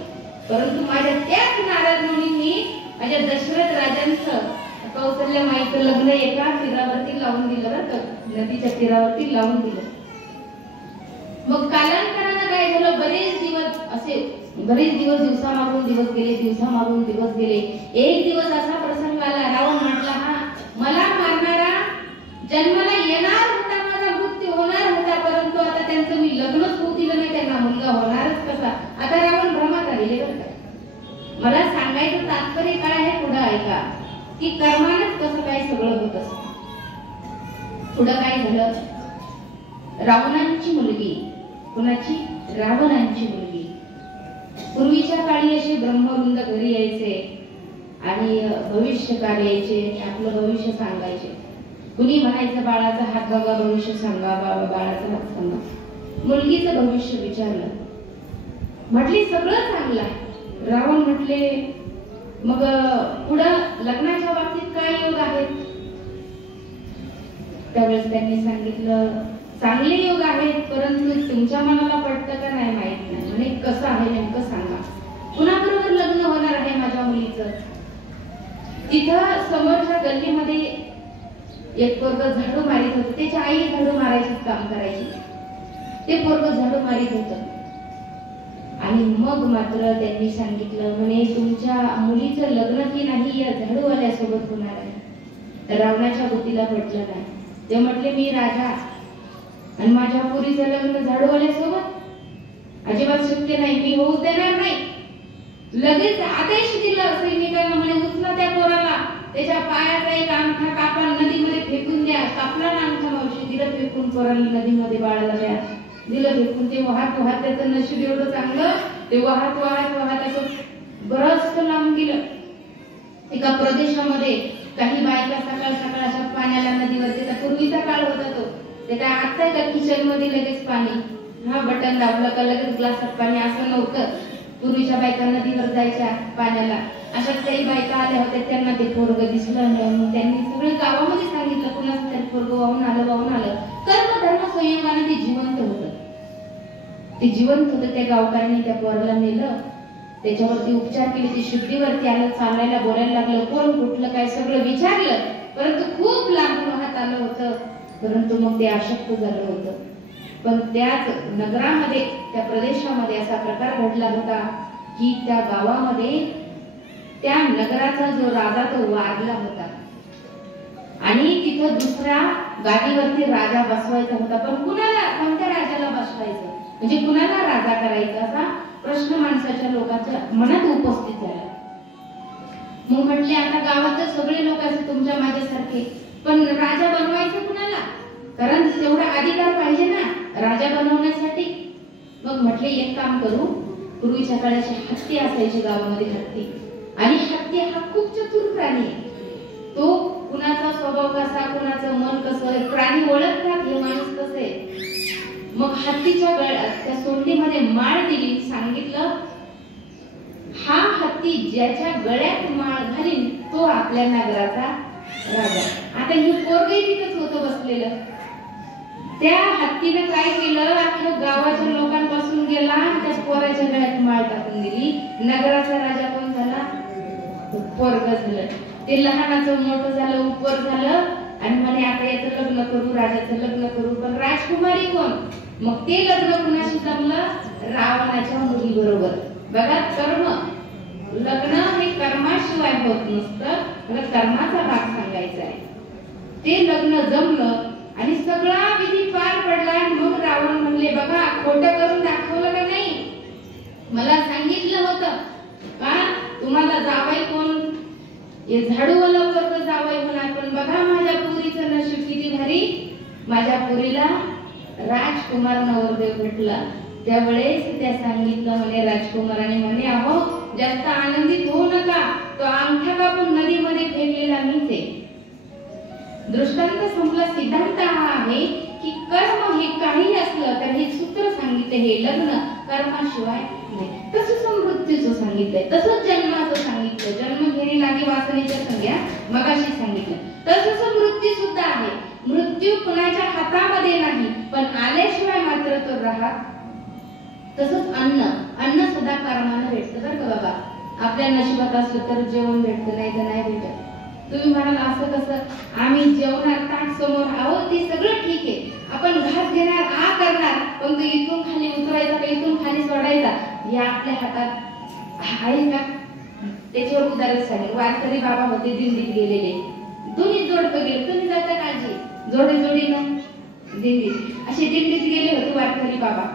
परंतु माझ्या त्याच नारद मुनींनी माझ्या दशरथ राजांचं कौशल्य माईचं लग्न एका तीरावरती लावून दिलं बरं का, नदीच्या तीरावरती लावून दिलं. मग कालांतरानं काय झालं, बरेच दिवस दिवसामागून दिवस गेले, दिवसामागून दिवस गेले. एक दिवस असा प्रसंग आला, रावण म्हटला हा मला मारणारा जन्माला येणार होता, माझा मृत्यू होणार होता, परंतु आता त्यांचं मी लग्नच होऊ दिलं नाही, त्यांना मुलगा होणारच कसा? आता रावण भ्रमात आलेले बरं का. मला सांगायचं तात्पर्य काय आहे पुढे ऐका, की कर्मानंच कसं काय सगळं होत असतं. पुढं काय झालं, रावणांची मुलगी, कुणाची? रावणांची मुलगी. पूर्वीच्या काळी असे ब्रह्मवृंद घरी यायचे आणि भविष्यकार यायचे, आपलं भविष्य सांगायचे. कुणी म्हणायचं बाळाचा हात बघा, भविष्य सांगा, बाळाचा हात सांगा. मुलगीचं भविष्य विचारलं. म्हटली सगळं चांगलं आहे. रावण म्हटले मग पुढं लग्नाच्या बाबतीत काय योग आहेत? त्यावेळेस त्यांनी सांगितलं चांगले योग आहेत, परंतु तुमच्या मनाला पटतं का नाही माहित नाही. म्हणजे कसं आहे नेमकं सांगा. कुणाबरोबर लग्न होणार आहे माझ्या मुलीचं? तिथं समोरच्या गल्लीमध्ये एक पोरगं झाडू मारित होतं. त्याची आई झाडू मारायचं काम करायची. ते पोरगं झाडू मारित होतं. आणि मग मात्र त्यांनी सांगितलं म्हणे तुमच्या मुलीचं लग्न की नाही या झाडूवाल्यासोबत होणार आहे. रावणाच्या बुद्धीला पटलं नाही. ते म्हटले मी राजा आणि माझ्या पोरीचं लग्न झाडूवाल्यासोबत? अजिबात शक्य नाही, मी होऊ देणार नाही. लगेच आदेश दिला सैनिकांना, म्हणे उचला त्या पोराला, त्याच्या पायाचा एक अंगठा कापा, नदीमध्ये फेकून द्या. कापला ना अंगठा मावशी, दिलं फेकून पोराला नदीमध्ये, बाळाला द्या, दिलं फेकून. ते वाहत वाहत, त्याचं नशीब एवढं चांगलं, ते वाहत वाहत वाहत असं बरंच लांब गेलं. एका प्रदेशामध्ये काही बायका सकाळ सकाळ अशा पाण्याला नदीवर, त्याचा पूर्वीचा काळ होता तो, ते काय आता का किचन मध्ये लगेच पाणी, हा बटन दाबलं का लगेच ग्लासात पाणी, असं नव्हतं. पूर्वीच्या बायका नदीवर जायच्या पाण्याला. अशाच काही बायका आल्या होत्या, त्यांना ते पोरगं दिसलं. मग त्यांनी सगळे गावामध्ये सांगितलं कुणाचं तरी पोरगं वाहून आलं. कर्म धर्म संयोगाने ते जिवंत होतं. त्या गावकऱ्यांनी त्या पोराला नेलं, त्याच्यावरती उपचार केले, ते शुद्धीवरती आलं, चालायला बोलायला लागलं, कोण कुठलं काय सगळं विचारलं. परंतु खूप लांबून वाहत आलं होतं, परंतु मग ते अशक्त झालं होतं. पण त्याच नगरामध्ये, त्या प्रदेशामध्ये असा प्रकार घडला होता की त्या गावामध्ये त्या नगराचा जो राजा तो वारला होता आणि तिथं दुसऱ्या गादीवरती राजा बसवायचा होता. पण कुणाला, कोणत्या राजाला बसवायचं, म्हणजे कुणाला राजा करायचा, असा प्रश्न माणसाच्या लोकांच्या मनात उपस्थित झाला. मग म्हटले आता गावात सगळे लोक असे तुमच्या माझ्यासारखे, पण राजा बनवायचं कुणाला? कारण तेवढा अधिकार पाहिजे ना राजा बनवण्यासाठी. मग म्हटले एक काम करू, पूर्वीच्या काळाची हत्ती असायची गावामध्ये, हत्ती. आणि हत्ती हा खूप चतुर प्राणी आहे. तो कुणाचा स्वभाव कसा, कुणाचं मन कसं, प्राणी ओळखतात हे माणूस कसे. मग हत्तीच्या गळ्यात त्या सोंडीमध्ये माळ दिली, सांगितलं हा हत्ती ज्याच्या गळ्यात माळ घालीन तो आपल्या नगराचा राजा. आता ही पोरगी तिथंच होतं बसलेलं. त्या हत्तीने काय केलं, अख्ख्या गावाच्या लोकांपासून गेला, त्या पोराच्या गळ्यात माळ टाकून दिली. नगराचा राजा कोण झाला? पोरग झालं. ते लहानाचं मोठं झालं, उपर झालं आणि म्हणे आता याचं लग्न करू, राजाचं लग्न करू. पण राजकुमारी कोण? मग ते लग्न कुणाशी जमलं? रावणाच्या मुली बरोबर. बघा, कर्म, लग्न हे कर्माशिवाय होत नसतं, मला कर्माचा भाग सांगायचा आहे. ते लग्न जमलं आणि सगळा विधी पार पडला. मग रावण म्हणले बघा खोटं करून दाखवलं का नाही, मला सांगितलं होतं का तुम्हाला जावई कोण, हे झाडू लवकर जावई होणार. पण बघा माझ्या पुरीचं नशीब किती भारी, माझ्या पुरीला राजकुमार नवरदेव भेटला. त्यावेळेस त्या सांगितलं म्हणे राजकुमाराने म्हणे अहो जास्त आनंदित होऊ नका, तो अंगठा कापून नदीमध्ये फेकलेला मीच आहे. दृष्टांत संपला. सिद्धांत हा आहे की कर्म हे काही असलं तर हे सूत्र सांगितलं, हे लग्न कर्माशिवाय नाही. तसंच मृत्यूचं सांगितलंय, तसंच जन्माचं सांगितलं, जन्म घेणे लागे वासनेच्या संज्ञा मगाशी सांगितलं. तसंच मृत्यू सुद्धा आहे. मृत्यू कुणाच्या हातामध्ये नाही, पण आल्याशिवाय मात्र तो राहत. तसंच अन्न, अन्न सुद्धा कर्मानं भेटतं बरं का बाबा. आपल्या नशिबात असलं तर जेवण भेटतं, नाही तर नाही भेटत. तुम्ही म्हणाल असं कसं, आम्ही जेवणार ताट समोर आहोत ते सगळं ठीक आहे, आपण घास घेणार, आ करणार, पण तो इथून खाली उतरायचा का इथून खाली सोडायचा हे आपल्या हातात आहे का? त्याच्यावर उदाहरण सांगेल. वारकरी बाबा होते, दिंडीत गेलेले, दोन्ही जोडपं गेले. तुम्ही जाता काळजी जोडी जोडीनं दिंडीत, असे दिंडीत गेले होते वारकरी बाबा.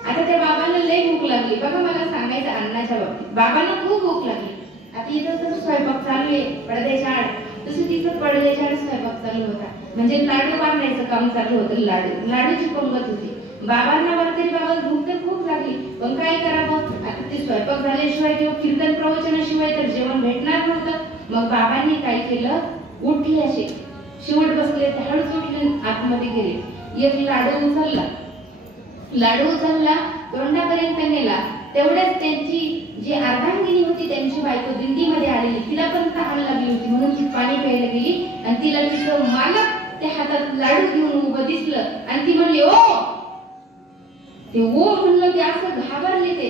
आता त्या बाबांना लय भूक लागली. बघा मला सांगायचं अन्नाच्या बाबतीत, बाबांना खूप भूक लागली. आता इथं तर स्वयंपाक चालू आहे पडद्याच्या आड, तसं तिथं पडद्याच्या आड स्वयंपाक चालू होता. म्हणजे लाडू बांधायचं काम चालू होतं. लाडूची पंगत होती. बाबांना वारकरी बाबा भूक तर खूप लागली, पण काय करावं, आता ते स्वयंपाक झाल्याशिवाय किंवा कीर्तन प्रवचनाशिवाय तर जेवण भेटणार नव्हतं. मग बाबांनी काय केलं, उठले असे शेवट बसले, हळूच उठले, आतमध्ये गेले, एक लाडू उचलला, तोंडापर्यंत नेला. तेवढ्याच त्यांची जी अर्धांगिनी होती, त्यांची बायको दिंडीमध्ये आलेली, तिला पण तहान लागली होती म्हणून ती पाणी प्यायला गेली. आणि तिला तिथं मालक त्या हातात लाडू घेऊन उभं दिसलं आणि ती म्हणली ओ. ते ओ म्हणलं ते असं घाबरले. ते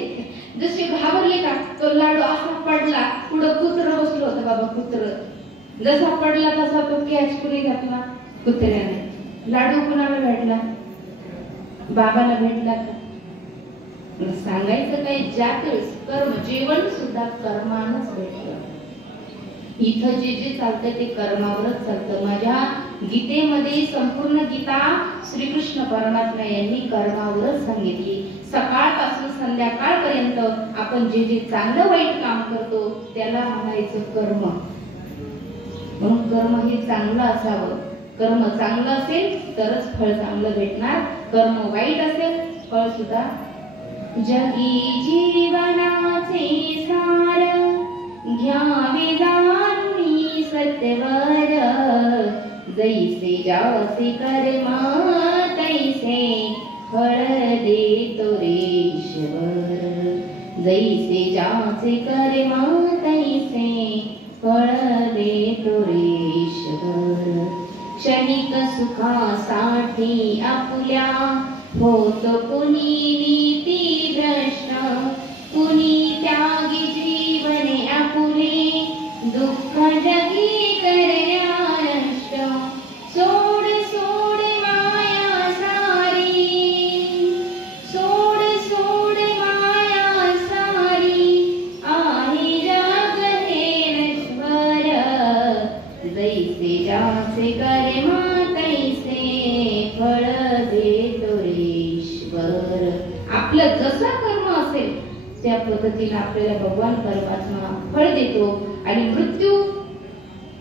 जसे घाबरले का तो लाडू असा पडला. पुढं कुत्र बसलं होतं बाबा. कुत्र जसा पडला तसा तो कॅच कुणी घातला, कुत्र्याने. लाडू कुणाला भेटला? बाबाला भेटला का? सांगायचं काय, ज्या वेळेस कर्म, जेवण सुद्धा कर्मानंच भेटलं. इथं जे जे चालतं ते कर्मावरच चालतं. माझ्या गीतेमध्ये संपूर्ण गीता श्रीकृष्ण परमात्मा यांनी कर्मावरच सांगितली. सकाळपासून संध्याकाळपर्यंत आपण जे जे चांगलं वाईट काम करतो त्याला म्हणायचं कर्म. म्हणून कर्म हे चांगलं असावं. कर्म चांगलं असेल तरच फळ चांगलं भेटणार. कर्म वाईट असेल फळ सुद्धा. जगी जीवनाचे सार घ्यावे जाणून सत्वर, जैसे जासे कर्म तैसे फळ देतो ईश्वर. जैसे जासे कर्म तैसे फळ देतो ईश्वर. क्षणिक सुखासाठी आपुल्या होतो कुणी नीती भ्रष्ट, कुणी त्यागी जीवने आपुले दुःख जगी करण्या नष्ट. सोड सोड माया सारी, सोड सोड माया सारी, आहे जग हे नश्वर. जैसे जासे कर्म तैसे फळ देतो ईश्वर. आपलं जसं कर्म असेल त्या पद्धतीने आपल्याला भगवान परमात्मा फळ देतो. आणि मृत्यू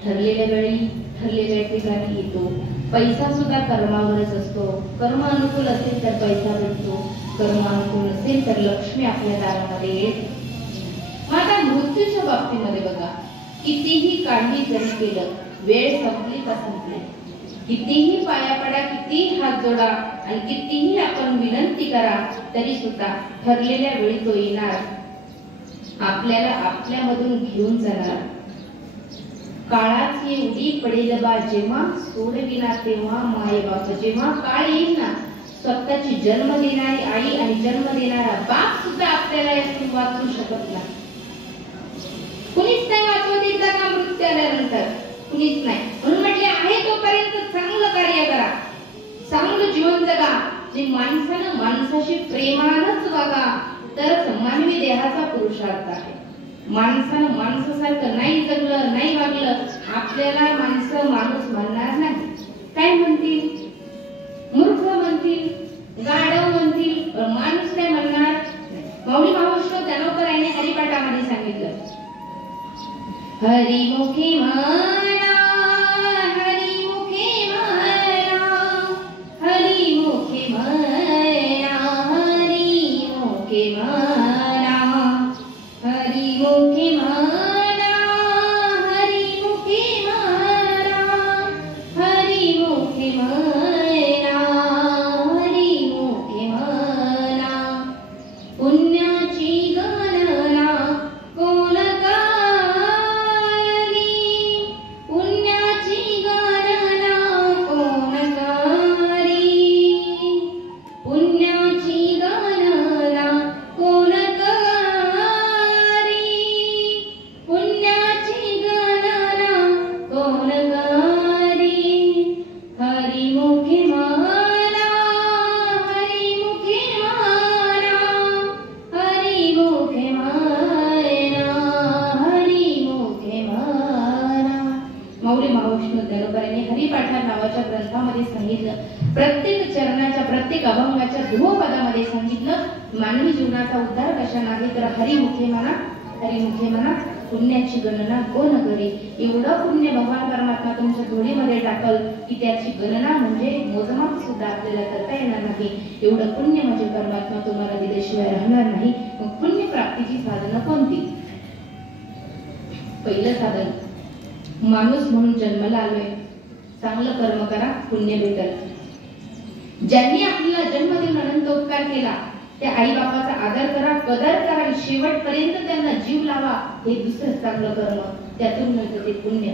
ठरलेल्या वेळी ठरलेल्या ठिकाणी येतो. पैसा सुद्धा कर्मावरच असतो. कर्म अनुकूल असेल तर पैसा भेटतो, कर्म अनुकूल नसेल तर लक्ष्मी आपल्या दारामध्ये येते. मग आता मृत्यूच्या बाबतीमध्ये बघा, कितीही काही जरी केलं, वेळ संपली का संपली. कितीही पाया पडा, कितीही हात जोडा आणि कितीही आपण विनंती करा, तरी सुद्धा ठरलेल्या वेळी तो येणार, आपल्याला आपल्यामधून घेऊन जाणार. काळाची एवढी पडेल बा जेव्हा, सोडविना तेव्हा माय बाप. जेव्हा काळ येईल ना, स्वतःची जन्म देणारी आई आणि जन्म देणारा बाप सुद्धा आपल्याला यातून वाचवू शकत नाही. कुणीच नाही वाचवत एकदा का मृत्यू आल्यानंतर, कुणीच नाही. म्हणून म्हटले आहे तोपर्यंत चांगलं कार्य करा, चांगलं जीवन जगा. जे माणसानं माणसाशी प्रेमानंच वागा, तरच मानवी देहाचा पुरुषार्थ आहे. माणसानं माणसासारखं नाही जगलं, नाही वागलं, आपल्याला माणसं माणूस म्हणणार नाही. काय म्हणतील? मूर्ख म्हणतील, गाढव म्हणतील, माणूस काय म्हणणार. माऊली महाराष्ट्र जानोकर यांनी हरिपाठामध्ये सांगितलं, हरिमुखी म्हणा, हरिमुखी म्हणा, हरिमुखी म्हणा, हरिमुखी म्हणा, हरिमुखी म्हणा, हरिमुखी म्हणा, हरिमुखी म्हणा, हरिमुखी म्हणा. पुण्याची गणना कोण हरिपाठा नावाच्या ग्रंथामध्ये सांगितलं. प्रत्येक चरणाच्या, प्रत्येक अभंगाच्या ध्रुवपदामध्ये सांगितलं, मानवी जीवनाचा उद्धार कशाने आहे तर हरिमुखे म्हणा, हरिमुखे म्हणा. पुण्याची गणना कोण करी. एवढं पुण्य भगवान परमात्मा तुमच्या धुळीमध्ये टाकल की त्याची गणना म्हणजे मोजमाप सुद्धा आपल्याला करता येणार नाही. एवढं पुण्य म्हणजे परमात्मा तुम्हाला दिल्याशिवाय राहणार नाही. मग पुण्य प्राप्तीची साधनं कोणती? पहिलं साधन, माणूस म्हणून जन्माला आलोय, चांगलं कर्म करा, पुण्य भेटल. ज्यांनी आपल्याला जन्म देऊन अनंत उपकार केला, त्या आई बापाचा आदर करा, कदर करा, शेवटपर्यंत त्यांना जीव लावा. हे दुसरं चांगलं कर्म, त्यातून मिळतं ते पुण्य.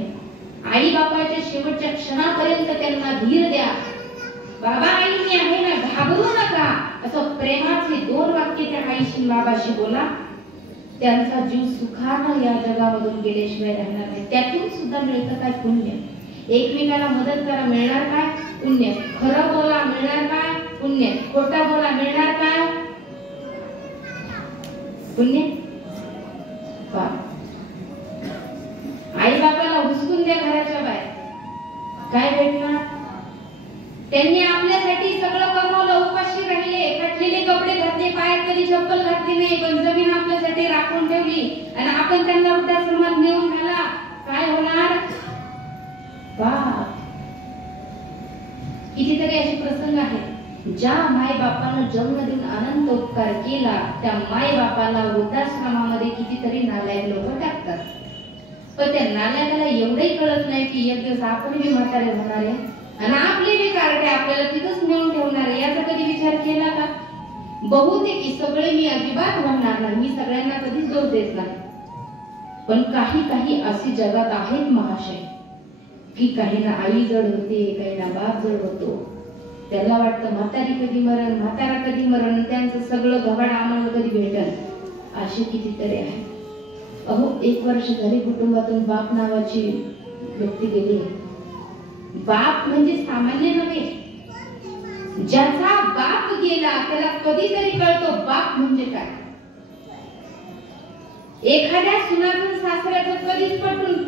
आई बापाच्या शेवटच्या क्षणापर्यंत त्यांना धीर द्या. बाबा आई मी आहे ना, घाबरू नका, असं प्रेमाचे 2 वाक्य त्या आईशी बाबाशी बोला. त्यांचा जीव सुखानं या जगामधून गेल्याशिवाय राहणार नाही. त्यातून सुद्धा मिळतं काय? पुण्य. एकमेकाला मदत करा, मिळणार काय? पुण्य. खरं बोला, मिळणार काय? पुण्य. खोटा बोला, मिळणार काय? पुण्य. आई बापाला हुसकून द्या घराच्या बाहेर, काय भेटणार? त्यांनी आपल्यासाठी सगळं कमवलं, उपाशी राहिले, फाटलेले कपडे घातले, पायात कधी चप्पल घातली नाही, पण जमीन आपल्यासाठी राखून ठेवली आणि आपण त्यांना वृद्धाश्रमात नेऊन घाला. काय होणार? बाप. कितीतरी असे प्रसंग आहेत, ज्या माय बापानं जन्म देऊन अनंत उपकार केला, त्या माय बापाला वृद्धाश्रमामध्ये कितीतरी नालायक लोक टाकतात. पण त्या नालायकाला एवढंही कळत नाही की एक दिवस आपण बी म्हातारे होणार आहे आणि आपले बी कार्टे आपल्याला तिथंच नेऊन ठेवणार आहे. याचा कधी विचार केला का? बहुतेक सगळे मी अजिबात म्हणणार नाही, मी सगळ्यांना कधीच दोष देत नाही, पण काही काही असे जगात आहेत महाशय की काहींना आई जड होते, काहींना बाप जड होतो. त्याला वाटतं म्हातारी कधी मरण, म्हातारा कधी मरण, त्यांचं सगळं घबाड आम्हाला कधी भेटल. असे कितीतरी आहे. अहो 1 वर्ष झाले कुटुंबातून बाप नावाची व्यक्ती गेली. बाप म्हणजे सामान्य नव्हे, ज्याचा बाप गेला त्याला कधीतरी कळतो बाप म्हणजे काय. एखाद्या सुनातून सासऱ्याचं कधीच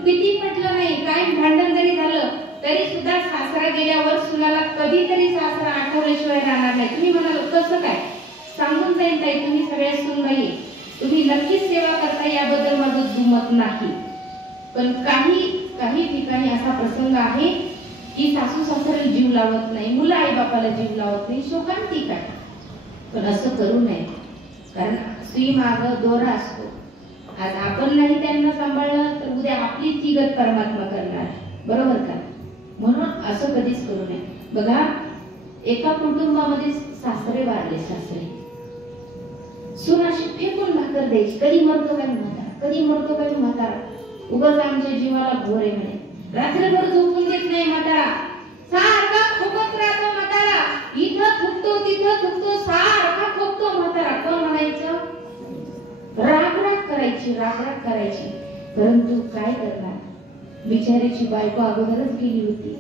किती पटलं नाही, काय भांडण जरी झालं तरी सुद्धा सासरा गेल्यावर सुनाला कधीतरी सासरा आठवल्याशिवाय राहणार नाही. तुम्ही म्हणाल कसं काय? सांगून जाईल ताई, तुम्ही सगळ्या सुनबाई, तुम्ही नक्कीच सेवा करता, याबद्दल माझं दुमत नाही. पण काही ठिकाणी असा प्रसंग आहे की सासू सासऱ्याला जीव लावत नाही, मुलं आई बापाला जीव लावत नाही, शोकांती काय. पण असं करू नये, कारण सुई माग दोरा असतो. आज आपण नाही त्यांना सांभाळलं तर उद्या आपली ती गत परमात्मा करणार, बरोबर का. म्हणून असं कधीच करू नये. बघा, एका कुटुंबामध्ये सासरे वारले, सासरे सून अशी फेकून भाकर द्यायची, कधी मरतो काय म्हातारा, कधी मरतो काय म्हातारा, उगाच आमच्या जीवाला घोर आहे म्हणे. रात्रभर झोपून देत नाही म्हातारा, सारखा खोकत राहतो म्हातारा, इथं थुकतो तिथं थुकतो, सारखा खोकतो म्हातारा. कोण म्हणायचं, रागराग करायची, रागराग करायची. परंतु काय करणार, बिचारीची बायको अगोदरच गेली होती,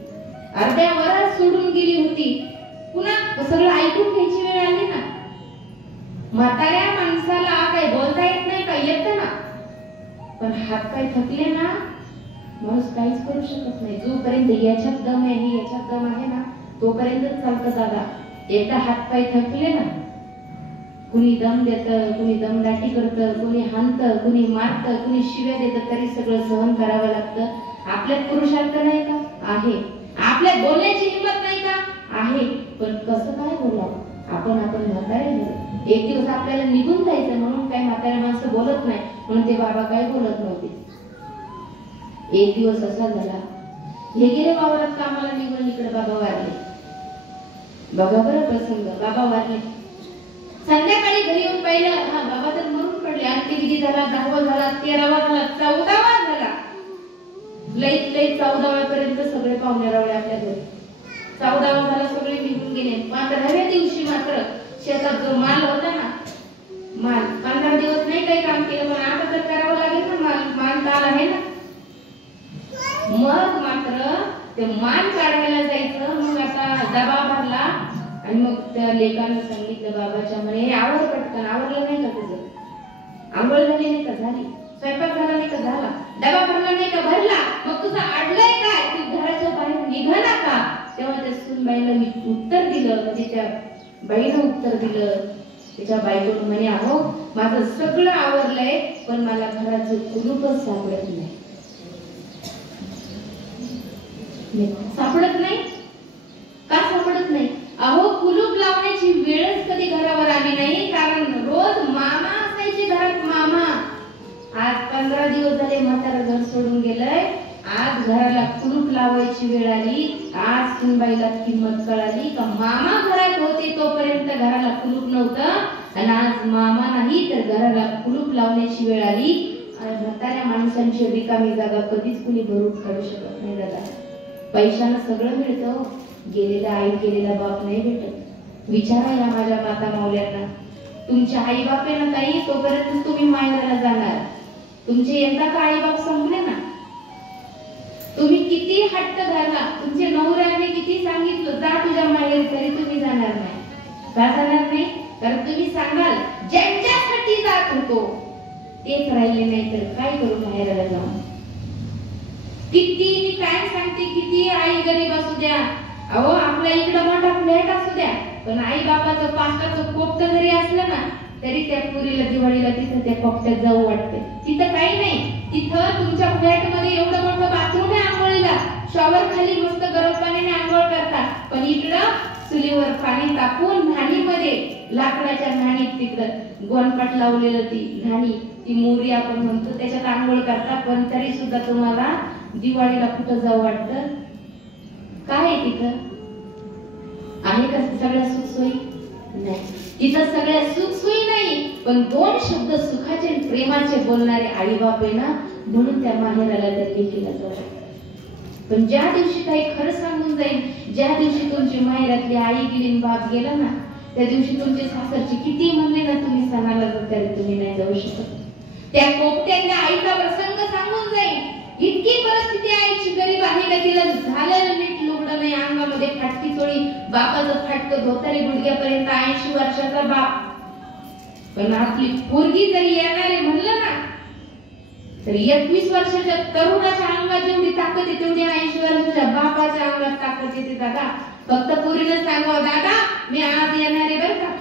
अर्ध्या वरात सोडून गेली होती. पुन्हा सगळं ऐकून घ्यायची वेळ आली ना. म्हाताऱ्या माणसाला काही बोलता येत नाही का, येतं ना, पण हात पाय थकले ना, माणूस काहीच करू शकत नाही. जोपर्यंत याच्यात दम आहे, याच्यात दम आहे ना, तोपर्यंत चालतं दादा. एकदा हात पाय थकले ना, कुणी दम देतं, कुणी दमदाटी करतं, कुणी हाणतं, कुणी मारतं, कुणी शिव्या देतं, तरी सगळं सहन करावं लागतं. आपल्यात पुरुषार्थ नाही का, आहे. आपल्यात बोलण्याची हिंमत नाही का, आहे. पण कसं काय बोलावं, आपण म्हातारे झालो. एक दिवस आपल्याला निघून जायचं म्हणून काय म्हाताऱ्या माणसं बोलत नाही, म्हणून ते बाबा काय बोलत नव्हते. एक दिवस असा झाला, हे गेले वावरात कामाला निघून, इकडे बाबा वारले. बघा बरं प्रसंग, बाबा वारले. संध्याकाळी घरी येऊन पाहिलं, हा बाबा तर मरून पडले. अंत्यविधी झाला, 10वा झाला, 13वा झाला, 14वा झाला. लईत लईत 14व्या पर्यंत सगळे पाहुणे रावळे आपल्या घरी. 14वा झाला, सगळे निघून गेले. 15व्या दिवशी मात्र शेतात जो माल होता ना, माल 15 दिवस नाही काही काम केलं, पण आता तर करावं लागेल ना, माल काल आहे ना. मग मात्र ते माल काढायला जायचं. मग आता डबा भरला आणि मग त्या लेकाने सांगितलं बाबाच्या म्हणे, आवर पटकन. आवरलं नाही का तुझं, आंघोळ झाली नाही का, झाली. स्वयंपाक झाला नाही का, झाला. डबा भरला नाही का, भरला. मग तुझं अडलंय काय, तू घराच्या बाहेर निघाला का. तेव्हा त्या सुनबाईला मी उत्तर दिलं, म्हणजे त्या बाईनं उत्तर दिलं. त्याच्या बायकोनं म्हणे, अहो माझं सगळं आवरलंय, पण मला घराचं कुलूपच सापडत नाही. सापडत नाही का, सापडत नाही. अहो कुलूप लावण्याची वेळच कधी घरावर आली नाही, कारण रोज मामा असायचे घरात, मामा. आज 15 दिवस झाले म्हातारा घर सोडून गेलंय, आज घराला कुलूप लावायची वेळ आली. आज सुनबाईला किंमत कळाली का मामा घरात होते तोपर्यंत घराला कुलूप नव्हतं, आणि आज मामा नाही तर घराला कुलूप लावण्याची वेळ आली. आणि म्हाताऱ्या माणसांची रिकामी जागा कधीच कुणी भरून काढू शकत नाही दादा. पैशानं सगळं मिळतं, गेलेला आई गेलेला बाप नाही भेटत. विचारा या माझ्या माता माऊल्यांना, तुमच्या आई बापे ना काही तोपर्यंत तुम्ही माहेराला जाणार. तुमचे एकदा का आई बाप संपले ना, तुम्ही किती हट्ट धरला, तुमच्या नवऱ्याने किती सांगितलं जा तुझ्या माहेर, तरी तुम्ही जाणार नाही. का जाणार नाही, कारण तुम्ही सांगाल ज्यांच्यासाठी जात होतो तेच राहिले नाही, तर काय करू माहेराला जाऊन. किती मी काय सांगते, किती आई गरीब असू द्या, अहो आपल्या इकडं मोठा फ्लॅट असू द्या, पण आई बापाचं पास्टाचं कोपट जरी असलं ना, तरी त्या पुरीला दिवाळीला तिथं त्या कोपट्यात जाऊ वाटते. तिथं काही नाही, तिथं तुमच्या फ्लॅट मध्ये एवढं मोठं बाथरूम आहे, आंघोळीला शॉवर खाली मस्त गरम पाण्याने आंघोळ करतात, पण इकडं चुलीवर पाणी तापून न्हाणीमध्ये, लाकडाच्या न्हाणीत तिकडं गोनपाट लावलेलं ती न्हाणी, ती मोरी आपण म्हणतो, त्याच्यात आंघोळ करतात. पण तरी सुद्धा तुम्हाला दिवाळीला कुठं जाऊ वाटतं. काय आहे तिथं, आहे का सगळ्या सुखसोयी नाही. तिथं सगळ्या सुखसोयी नाही, पण 2 शब्द सुखाचे प्रेमाचे बोलणारे आई बाप आहे ना, म्हणून त्या माहेराला त्या लेकीला जाऊ. पण ज्या दिवशी काही खरं सांगून जाईल, ज्या दिवशी तुमची माहेरातली आई गेली बाप गेला ना, त्या दिवशी तुमचे सासरची किती म्हणले ना तुम्ही सणाला तरी तुम्ही नाही जाऊ शकत. त्या कोपट्यातल्या आईचा प्रसंग सांगून जाईल, इतकी परिस्थिती आईची गरीब आहे का तिला झालेलं नीट लुगडं नाही, अंगामध्ये फाटकी चोळी, बापाचं फाटकं धोतारी गुडघ्यापर्यंत, 80 वर्षाचा बाप. पण आपली पोरगी जरी येणारे म्हणलं ना, तर 21 वर्षाच्या तरुणाच्या अंगात जेवढी ताकद आहे तेवढी 80 वर्षाच्या बापाच्या अंगात ताकद येते दादा. फक्त पोरीला सांगावं, दादा मी आज येणारे बरं का.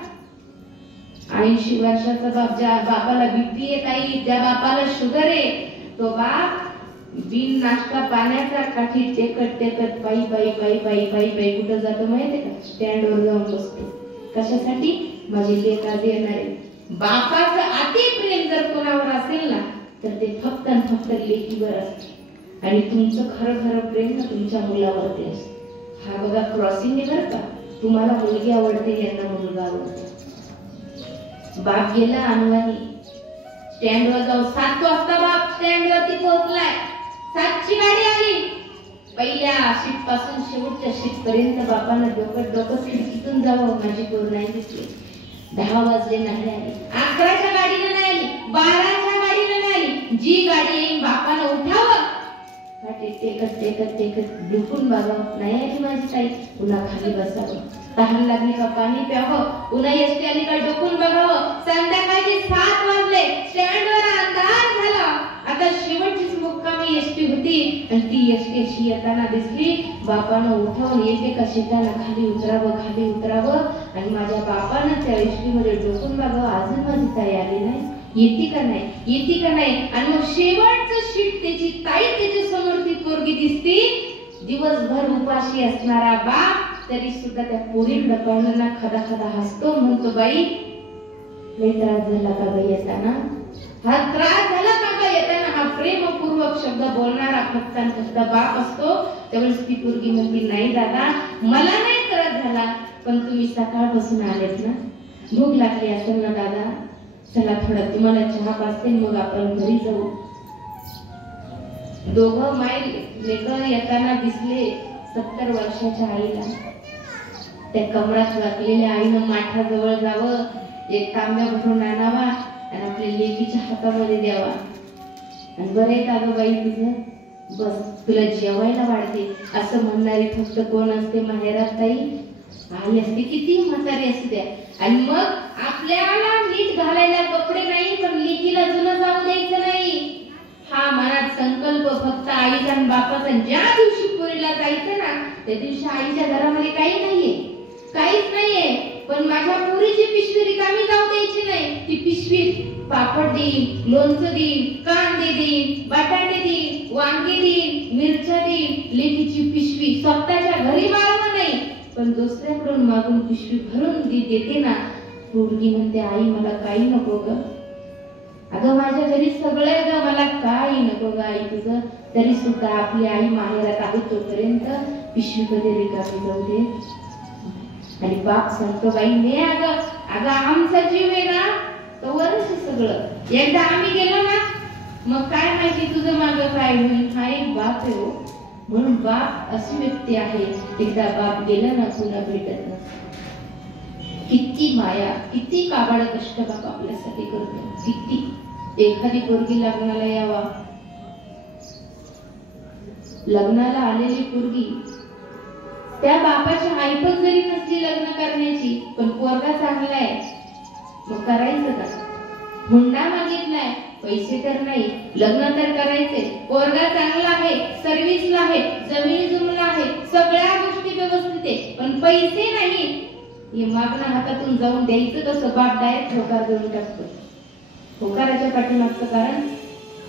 80 वर्षाचा बाप, ज्या बापाला बीपी आहे काही, त्या बापाला शुगर आहे, तो बाप बिन नाश्ता पाण्याचा काठी टेकत टेकत पायी पायी पायी पायी पायी पायी कुठं जातो माहितीये का? स्टँडवर जाऊन बसतो. कशासाठी? माझी लेक आज येणार आहे. बापाचं अति प्रेम जर कोणावर असेल ना तर ते फक्त आणि फक्त लेकीवर असते. आणि तुमचं खरं खरं प्रेम ना तुमच्या मुलावरती असते. हा बघा क्रॉसिंग आहे बरं का. तुम्हाला मुलगी आवडते, यांना मुलगा आवडतो. बाप गेला अनवाणी स्टँडवर जाऊन. 7 वाजता बाप स्टँडवरती पोहोचलाय. 7ची गाडी आली. पहिल्या शीट पासून शेवटच्या शीट पर्यंत बापानं डोकं खिडकीतून जावं, माझी पोर नाही दिसली. 10 वाजले नाही आली. 11च्या गाडीनं नाही आली. 12च्या गाडीनं नाही आली. जी गाडी येईल बापानं उठावं, टेकत टेकत टेकत डुकून बघावं, नाही आली माझी ताई, पुन्हा खाली बसावं. तहान लागली का पाणी प्यावं, पुन्हा एसटी आली का डोकून बघावं. संध्याकाळचे 7 वाजले. स्टँडवर अंधार झाला. आता शेवटचीच मुक्कामी एसटी होती आणि ती एसटी अशी येताना दिसली. बापानं उठवून एकेका शीटाला खाली उतरावं आणि माझ्या बापानं त्या एसटीमध्ये डोकून बघावं, अजून माझी ताई आली नाही, येते का नाही. आणि मग शेवटचं शीट त्याची ताई त्याच्या समोर ती पोरगी दिसती. दिवसभर उपाशी असणारा बाप तरी सुद्धा त्या पोरीकडे पाहून खदा खदा हसतो. म्हणतो, बाई लय त्रास झाला का बाई येताना? हा त्रास झाला का येताना? हा प्रेमपूर्वक शब्द बोलणारा फक्त आणि फक्त बाप असतो. त्यावेळेस ती पोरगी म्हणती, नाही दादा मला नाही त्रास झाला, पण तुम्ही सकाळपासून आलेत ना, भूक लागली असेल ना दादा, चला थोडा तुम्हाला चहा पाजते, मग आपण घरी जाऊ. दोघं माय लेकरं येताना दिसले 70 वर्षाच्या आईला. त्या कमरात वाकलेल्या आईनं माठाजवळ जावं, एक तांब्या भरून आणावा आणि आपल्या लेकीच्या हातामध्ये द्यावा. आणि बरे का गं बाई तुझं, बस तुला जेवायला वाढते असं म्हणणारी फक्त कोण असते माहेरात? ताई. आई असते, किती म्हातारी असू द्या. आणि मग आपल्याला नीट घालायला कपडे नाही, पण लेकीला जुनं जाऊ द्यायचं नाही. हा मनात संकल्प फक्त आईचा आणि बापाचा. ज्या दिवशी पोरीला जायचं ना त्या दिवशी आईच्या घरामध्ये काहीच नाहीये, पण माझ्या पोरीची पिशवी रिकामी जाऊ द्यायची नाही. ती पिशवी पापड देईन, लोणचं देईन, कांदे देईन, बटाटे देईन, वांगे देईन, मिरच्या देईन. लेकीची पिशवी स्वतःच्या घरी मागवं नाही, पण दुसऱ्याकडून मागून पिशवी भरून देते ना. पोरगी म्हणते, आई मला काही नको ग, अगं माझ्या घरी सगळे ग, मला काही नको ग आई तुझं. तरी सुद्धा आपली आई माहेरात आहे तोपर्यंत पिशवी कधी रिकामी जाऊ दे. आणि बाप सांगतो, बाई ने अगं आमचा जीव आहे ना तोवरच सगळं. एकदा आम्ही गेलो ना मग काय माहिती तुझं मागं काय होईल. हा एक बाप आहे हो. म्हणून बाप अशी व्यक्ती आहे, एकदा बाप गेला ना पुन्हा भेटत नसतो. किती माया, किती काबाड कष्ट बाप आपल्यासाठी करतो. किती. एखादी पोरगी लग्नाला यावा, लग्नाला आलेली पोरगी त्या बापाची ऐपत जरी नसली लग्न करण्याची, पण पोरगा चांगला आहे मग करायचं का? हुंडा मागितलाय, पैसे तर नाही, लग्न तर करायचे. पोरगा चांगला आहे, सर्व्हिसला आहे, जमिनी जुमला आहे, सगळ्या गोष्टी व्यवस्थित आहे, पण पैसे नाही. हे मागणं हातातून जाऊन द्यायचं कसं? बाप डायरेक्ट होकार देऊन टाकतो. होकाराच्या पाठीमागचं कारण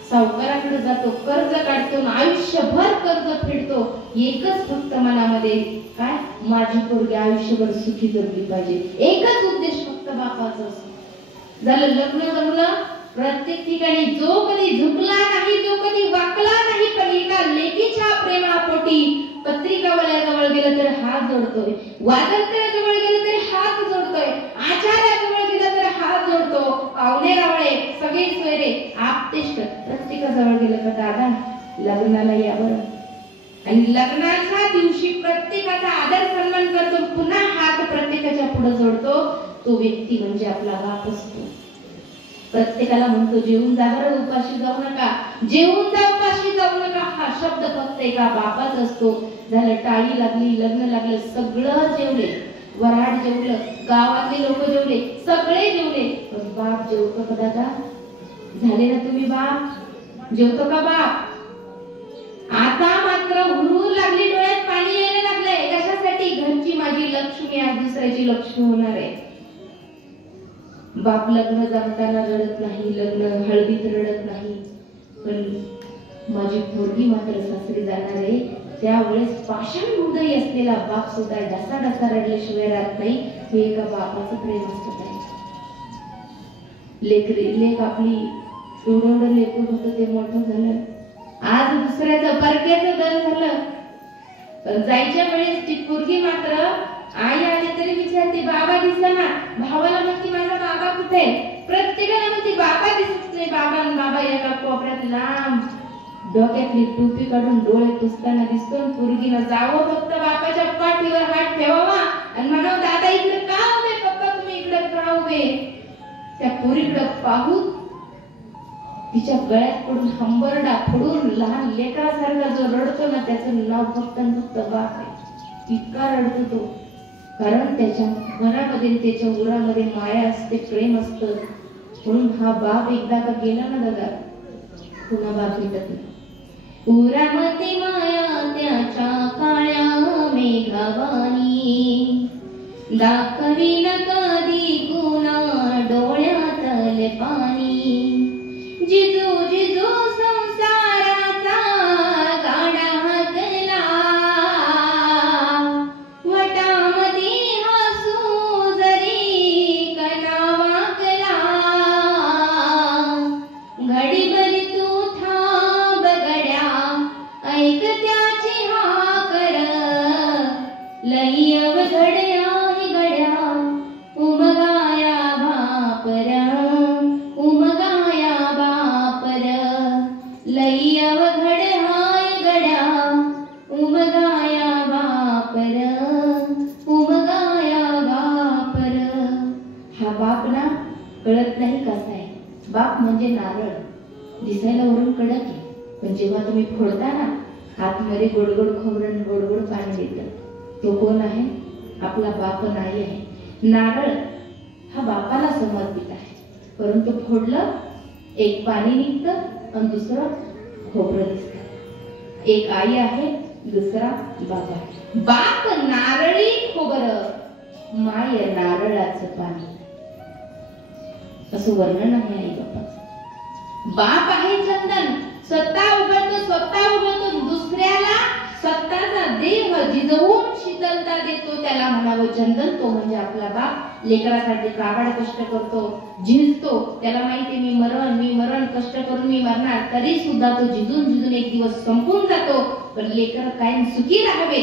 सावकाराकडे जातो, कर्ज काढतो, आयुष्यभर कर्ज फेडतो. एकच फक्त मनामध्ये काय, माझी पोरगी आयुष्यभर सुखी जगली पाहिजे. एकच उद्देश फक्त बापाचा असतो. झालं लग्न जमलं. प्रत्येक ठिकाणी जो कधी झुकला नाही, जो कधी वाकला नाही, पण एका लेकीच्या प्रेमापोटी पत्रिकावाल्याजवळ गेलं तर हात जोडतोय, वादळत्याजवळ गेलं तरी हात जोडतोय, आचार्याजवळ गेलं तर हात जोडतो, पाहुणे रावळे सगळे सोयरे आपतेष्ट प्रत्येकाजवळ गेलं का दादा लग्नाला यावर. आणि लग्नाच्या दिवशी प्रत्येकाचा आदर सन्मान करतो, पुन्हा हात प्रत्येकाच्या पुढे जोडतो. तो व्यक्ती म्हणजे आपला बाप असतो. प्रत्येकाला म्हणतो जेवून जा बरं, उपाशी जाऊ नका, जेवून जा उपाशी जाऊ नका. हा शब्द फक्त एका बापाच असतो. झालं टाळी लागली, लग्न लागलं, सगळं जेवले, वराड जेवलं, गावातले लोक जेवले, सगळे जेवले, पण बाप जेवतो का दादा? झाले ना तुम्ही बाप? जेवतो का बाप? आता मात्र हुरहुर लागली, डोळ्यात पाणी यायला लागलंय. कशासाठी? घरची माझी लक्ष्मी आज दुसऱ्याची लक्ष्मी होणार आहे. बाप लग्न जमताना रडत नाही, लग्न हळदीत रडत नाही, पण माझी पोरगी मात्र सासरी जाणार आहे. त्यावेळेस पाषाण हृदय असलेला बाप सुद्धा डसा रडल्याशिवाय राहत नाही. हे एका बापाचं प्रेम असतं. लेक आपली एवढं लेकून होतं ते मोठं झालं. आज दुसऱ्याचं परक्याचं दर झालं. पण जायच्या वेळेस ती पोरगी मात्र आई आली तरी विचारते बाबा दिसला. भावाला म्हणते माझा बाबा कुठे? प्रत्येकाला म्हणते बाबा दिसत नाही. बाबा एका कोपऱ्यात लांब डोक्यातली टोपी काढून डोळे पुसताना दिसतो. पोरगीला जावं फक्त बापाच्या पाठीवर हात ठेवावा आणि म्हणावं दादा इकडे का उभे? पप्पा तुम्ही इकडे का उभे? त्या पोरीकडे पाहून तिच्या गळ्यात पडून हंबरडा फोडून लहान लेकरासारखा जो रडतो ना त्याचं नाव फक्त बाप आहे. इतका रडतो तो, कारण त्याच्या मनामध्ये त्याच्या उरामध्ये माया असते, प्रेम असतं. म्हणून हा बाप एकदा का गेला ना दादा पुन्हा बाप भेटत नाही. उरामध्ये माया त्याच्या काळ्या मेघावानी दाखवीन कधी कुणा डोळ्यातले पाणी. जिजू जिजू संसाराचा गाडा हाकला वटामध्ये हसू जरी कणा वाकला. घडीभर तू थांब गड्या ऐक त्याची हाकर लई अवघड्या गड्या उमगाया बापर उमगाया बापर लई अवघड हाय गड्या उमगाया बापर उमगाया बापर. हा बाप ना कळत नाही कसा आहे. बाप म्हणजे नारळ, दिसायला वरून कडक आहे, पण जेव्हा तुम्ही फोडता ना आतमध्ये गोडगोड खोबरं गोडगोड पाणी येतं. तो कोण आहे? आपला बाप नाही आहे. नारळ हा बापाला समर्पित आहे, परंतु फोडलं एक पाणी निघतं आणि दुसरं खोबरं दिसतं. एक आई आहे, दुसरा बाप आहे. बाप नारळी खोबरं, माय नारळाचं पाणी, असं वर्णन आहे आई बापाचं. बाप आहे चंदन, स्वतः उघडतो दुसऱ्याला स्वतःचा देह जिजवून शीतलता देतो, त्याला म्हणावं चंदन. तो म्हणजे आपला बाप. लेकरासाठी काबाड कष्ट करतो, झिजतो, त्याला माहिती मी मरण कष्ट करून मी मरणार, तरी सुद्धा तो झिजून एक दिवस संपून जातो. पण लेकर कायम सुखी राहावे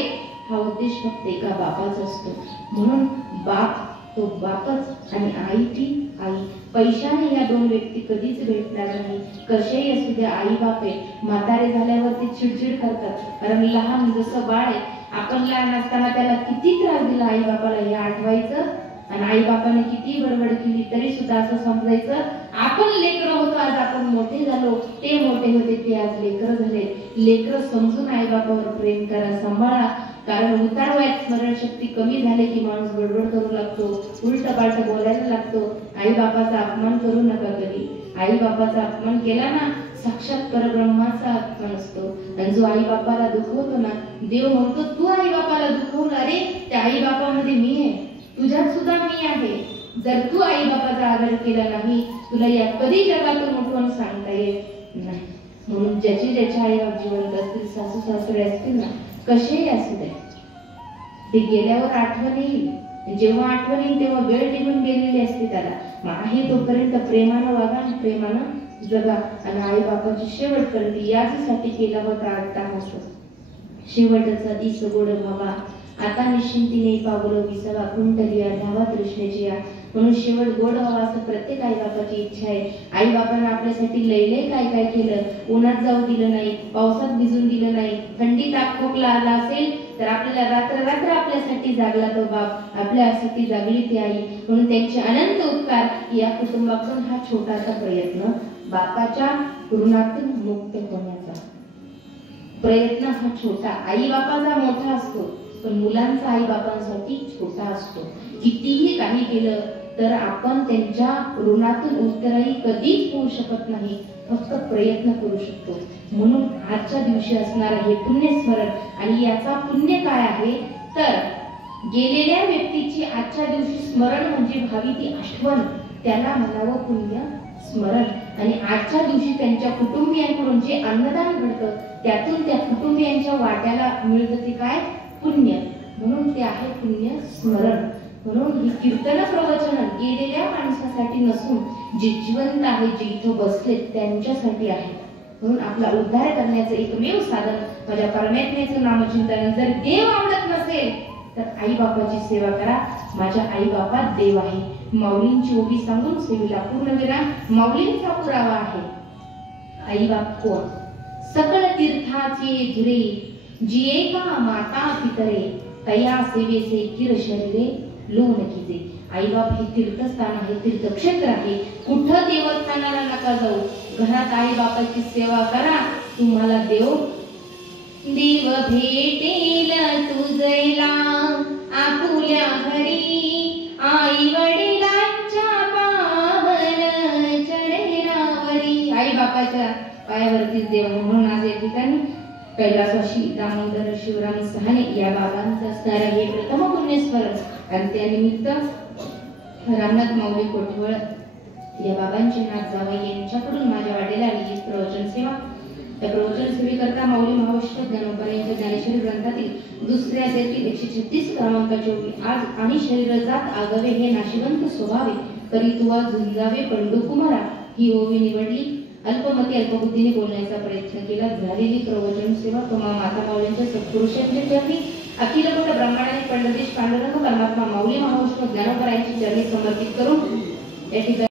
हा उद्देश फक्त एका बापाचा असतो. म्हणून बाप तो बापच आणि आई ती आई. पैशाने या दोन व्यक्ती कधीच भेटणार नाही. कसेही असू द्या आई बाप आहे. म्हातारे झाल्यावरती चिडचिड करतात, कारण लहान जसं बाळ आहे, आपण लहान असताना त्याला किती त्रास दिला आई बापाला हे आठवायचं, आणि आई बापाने किती बडबड केली तरी सुद्धा असं समजायचं आपण लेकर होतो, आज आपण मोठे झालो, ते मोठे होते, ते आज लेकर झाले. लेकर समजून आई बापावर प्रेम करा, सांभाळा. कारण उतार वयात स्मरणशक्ती कमी झाली की माणूस बडबड करू लागतो, उलट पालट बोलायला लागतो. आई बापाचा अपमान करू नका कधी. आई बापाचा अपमान केला ना साक्षात परब्रह्माचा अपमान असतो. आणि जो आई बापाला दुखवतो ना, देव म्हणतो तू आई बापाला दुखवला रे, त्या आई बापामध्ये मी आहे, तुझ्यात सुद्धा मी आहे. जर तू आई बापाचा आदर केला नाही, तुला या कधी जगातून उठवून सांगता येत नाही. म्हणून ज्याचे आई बाप जिवंत असतील, सासू सासरे असतील ना, कसेही असू दे, ते गेल्यावर आठवण येईल. जेव्हा आठवण येईल तेव्हा वेळ निघून गेलेली असते त्याला. मग आहे तोपर्यंत प्रेमानं वागा आणि प्रेमानं जगा. आणि आई बापाची शेवट करते यासाठी केला होता अट्टाहास. शेवटचा दिस गोड व्हावा, आता निश्चिंतीने पावलं विसावा, कुंटलिया धावा तृष्णेची या. म्हणून शेवट गोड व्हावा असं प्रत्येक आई बापाची इच्छा आहे. आई बापानं आपल्यासाठी लय काय केलं. उन्हात जाऊ दिलं नाही, पावसात भिजून दिलं नाही, थंडी ताप खोकला आला असेल तर आपल्याला रात्र आपल्यासाठी जागला तो बाप, आपल्यासाठी जागली ती आई. म्हणून त्यांचे अनंत उपकार. या कुटुंबाकडून हा छोटासा प्रयत्न, बापाच्या ऋणातून मुक्त होण्याचा प्रयत्न हा छोटा. आई बापाचा मोठा असतो, पण मुलांचा आई बापांसाठी छोटा असतो. कितीही काही केलं तर आपण त्यांच्या ऋणातून उत्तरही कधीच होऊ शकत नाही, फक्त प्रयत्न करू शकतो. म्हणून आजच्या दिवशी असणार हे पुण्यस्मरण. आणि याचा पुण्य काय आहे तर गेलेल्या व्यक्तीची आजच्या दिवशी स्मरण म्हणजे भावी ती आठवण, त्याला म्हणावं पुण्य स्मरण आणि आजच्या दिवशी त्यांच्या कुटुंबियांकडून जे अन्नदान घडतं त्यातून त्या कुटुंबियांच्या वाट्याला मिळतं ते काय? पुण्य. म्हणून ते आहे पुण्य स्मरण. म्हणून ही कीर्तन प्रवचन गेलेल्या माणसासाठी नसून जे जिवंत आहे, जे इथं बसले त्यांच्यासाठी आहे. म्हणून आपला उद्धार करण्याचं एकमेव साधन माझ्या परमात्म्याचं नामचिंतन. जर देव आवडत नसेल तर आई बापाची सेवा करा. माझ्या आई बापात देव आहे. माऊलींची ओवी सांगून सेवेला पूर्णविराम. माऊलींचा पुरावा आहे. आई बाप कोण? सकल तीर्थाचे धुरे जिये का माता पितरे तया सेवेचे किर शरीरे लोन कीजे. आई बाप हे तीर्थस्थान आहे, तीर्थक्षेत्र आहे. कुठं देवस्थानाला नका जाऊ, घरात आई बापाची सेवा करा. तुम्हाला देव भेटेल तुझला आपुल्या घरी. आई वडिलांच्या पावन चरणावरी. आई बापाच्या पायावरतीच देव. म्हणून आज या ठिकाणी कैलासवासी दामोदर शिवराम सहाने या बाबांचं असणारे हे प्रथम पुण्यस्मरण आणि त्यानिमित्त रामनाथ माऊली कोठवळ या बाबांचे नाथ जावई यांच्याकडून माझ्या वाटेला आलेली प्रवचन सेवा. त्या प्रवचन सेवेकरता माऊली महावैष्णव ज्ञानोबा यांच्या ज्ञानेश्वरी ग्रंथातील दुसऱ्या अध्यायातील 136 क्रमांकाची ओवी. आज आणि शरीर जात आगवे हे नाशिवंत स्वभावे करी तुवा झुंजावे पंडू कुमारा ही ओवी निवडली. अल्पमती अल्पबुद्धीने बोलण्याचा प्रयत्न केला. झालेली प्रवचन सेवा तुम्हा माता माऊलींच्या सत्पुरुषांच्या चरणी अखिल मोठ ब्रह्मांडाने पंडित पांडुरंग परमात्मा माऊली महावैष्णव ज्ञानोबा यांची चरणी समर्पित करून या ठिकाणी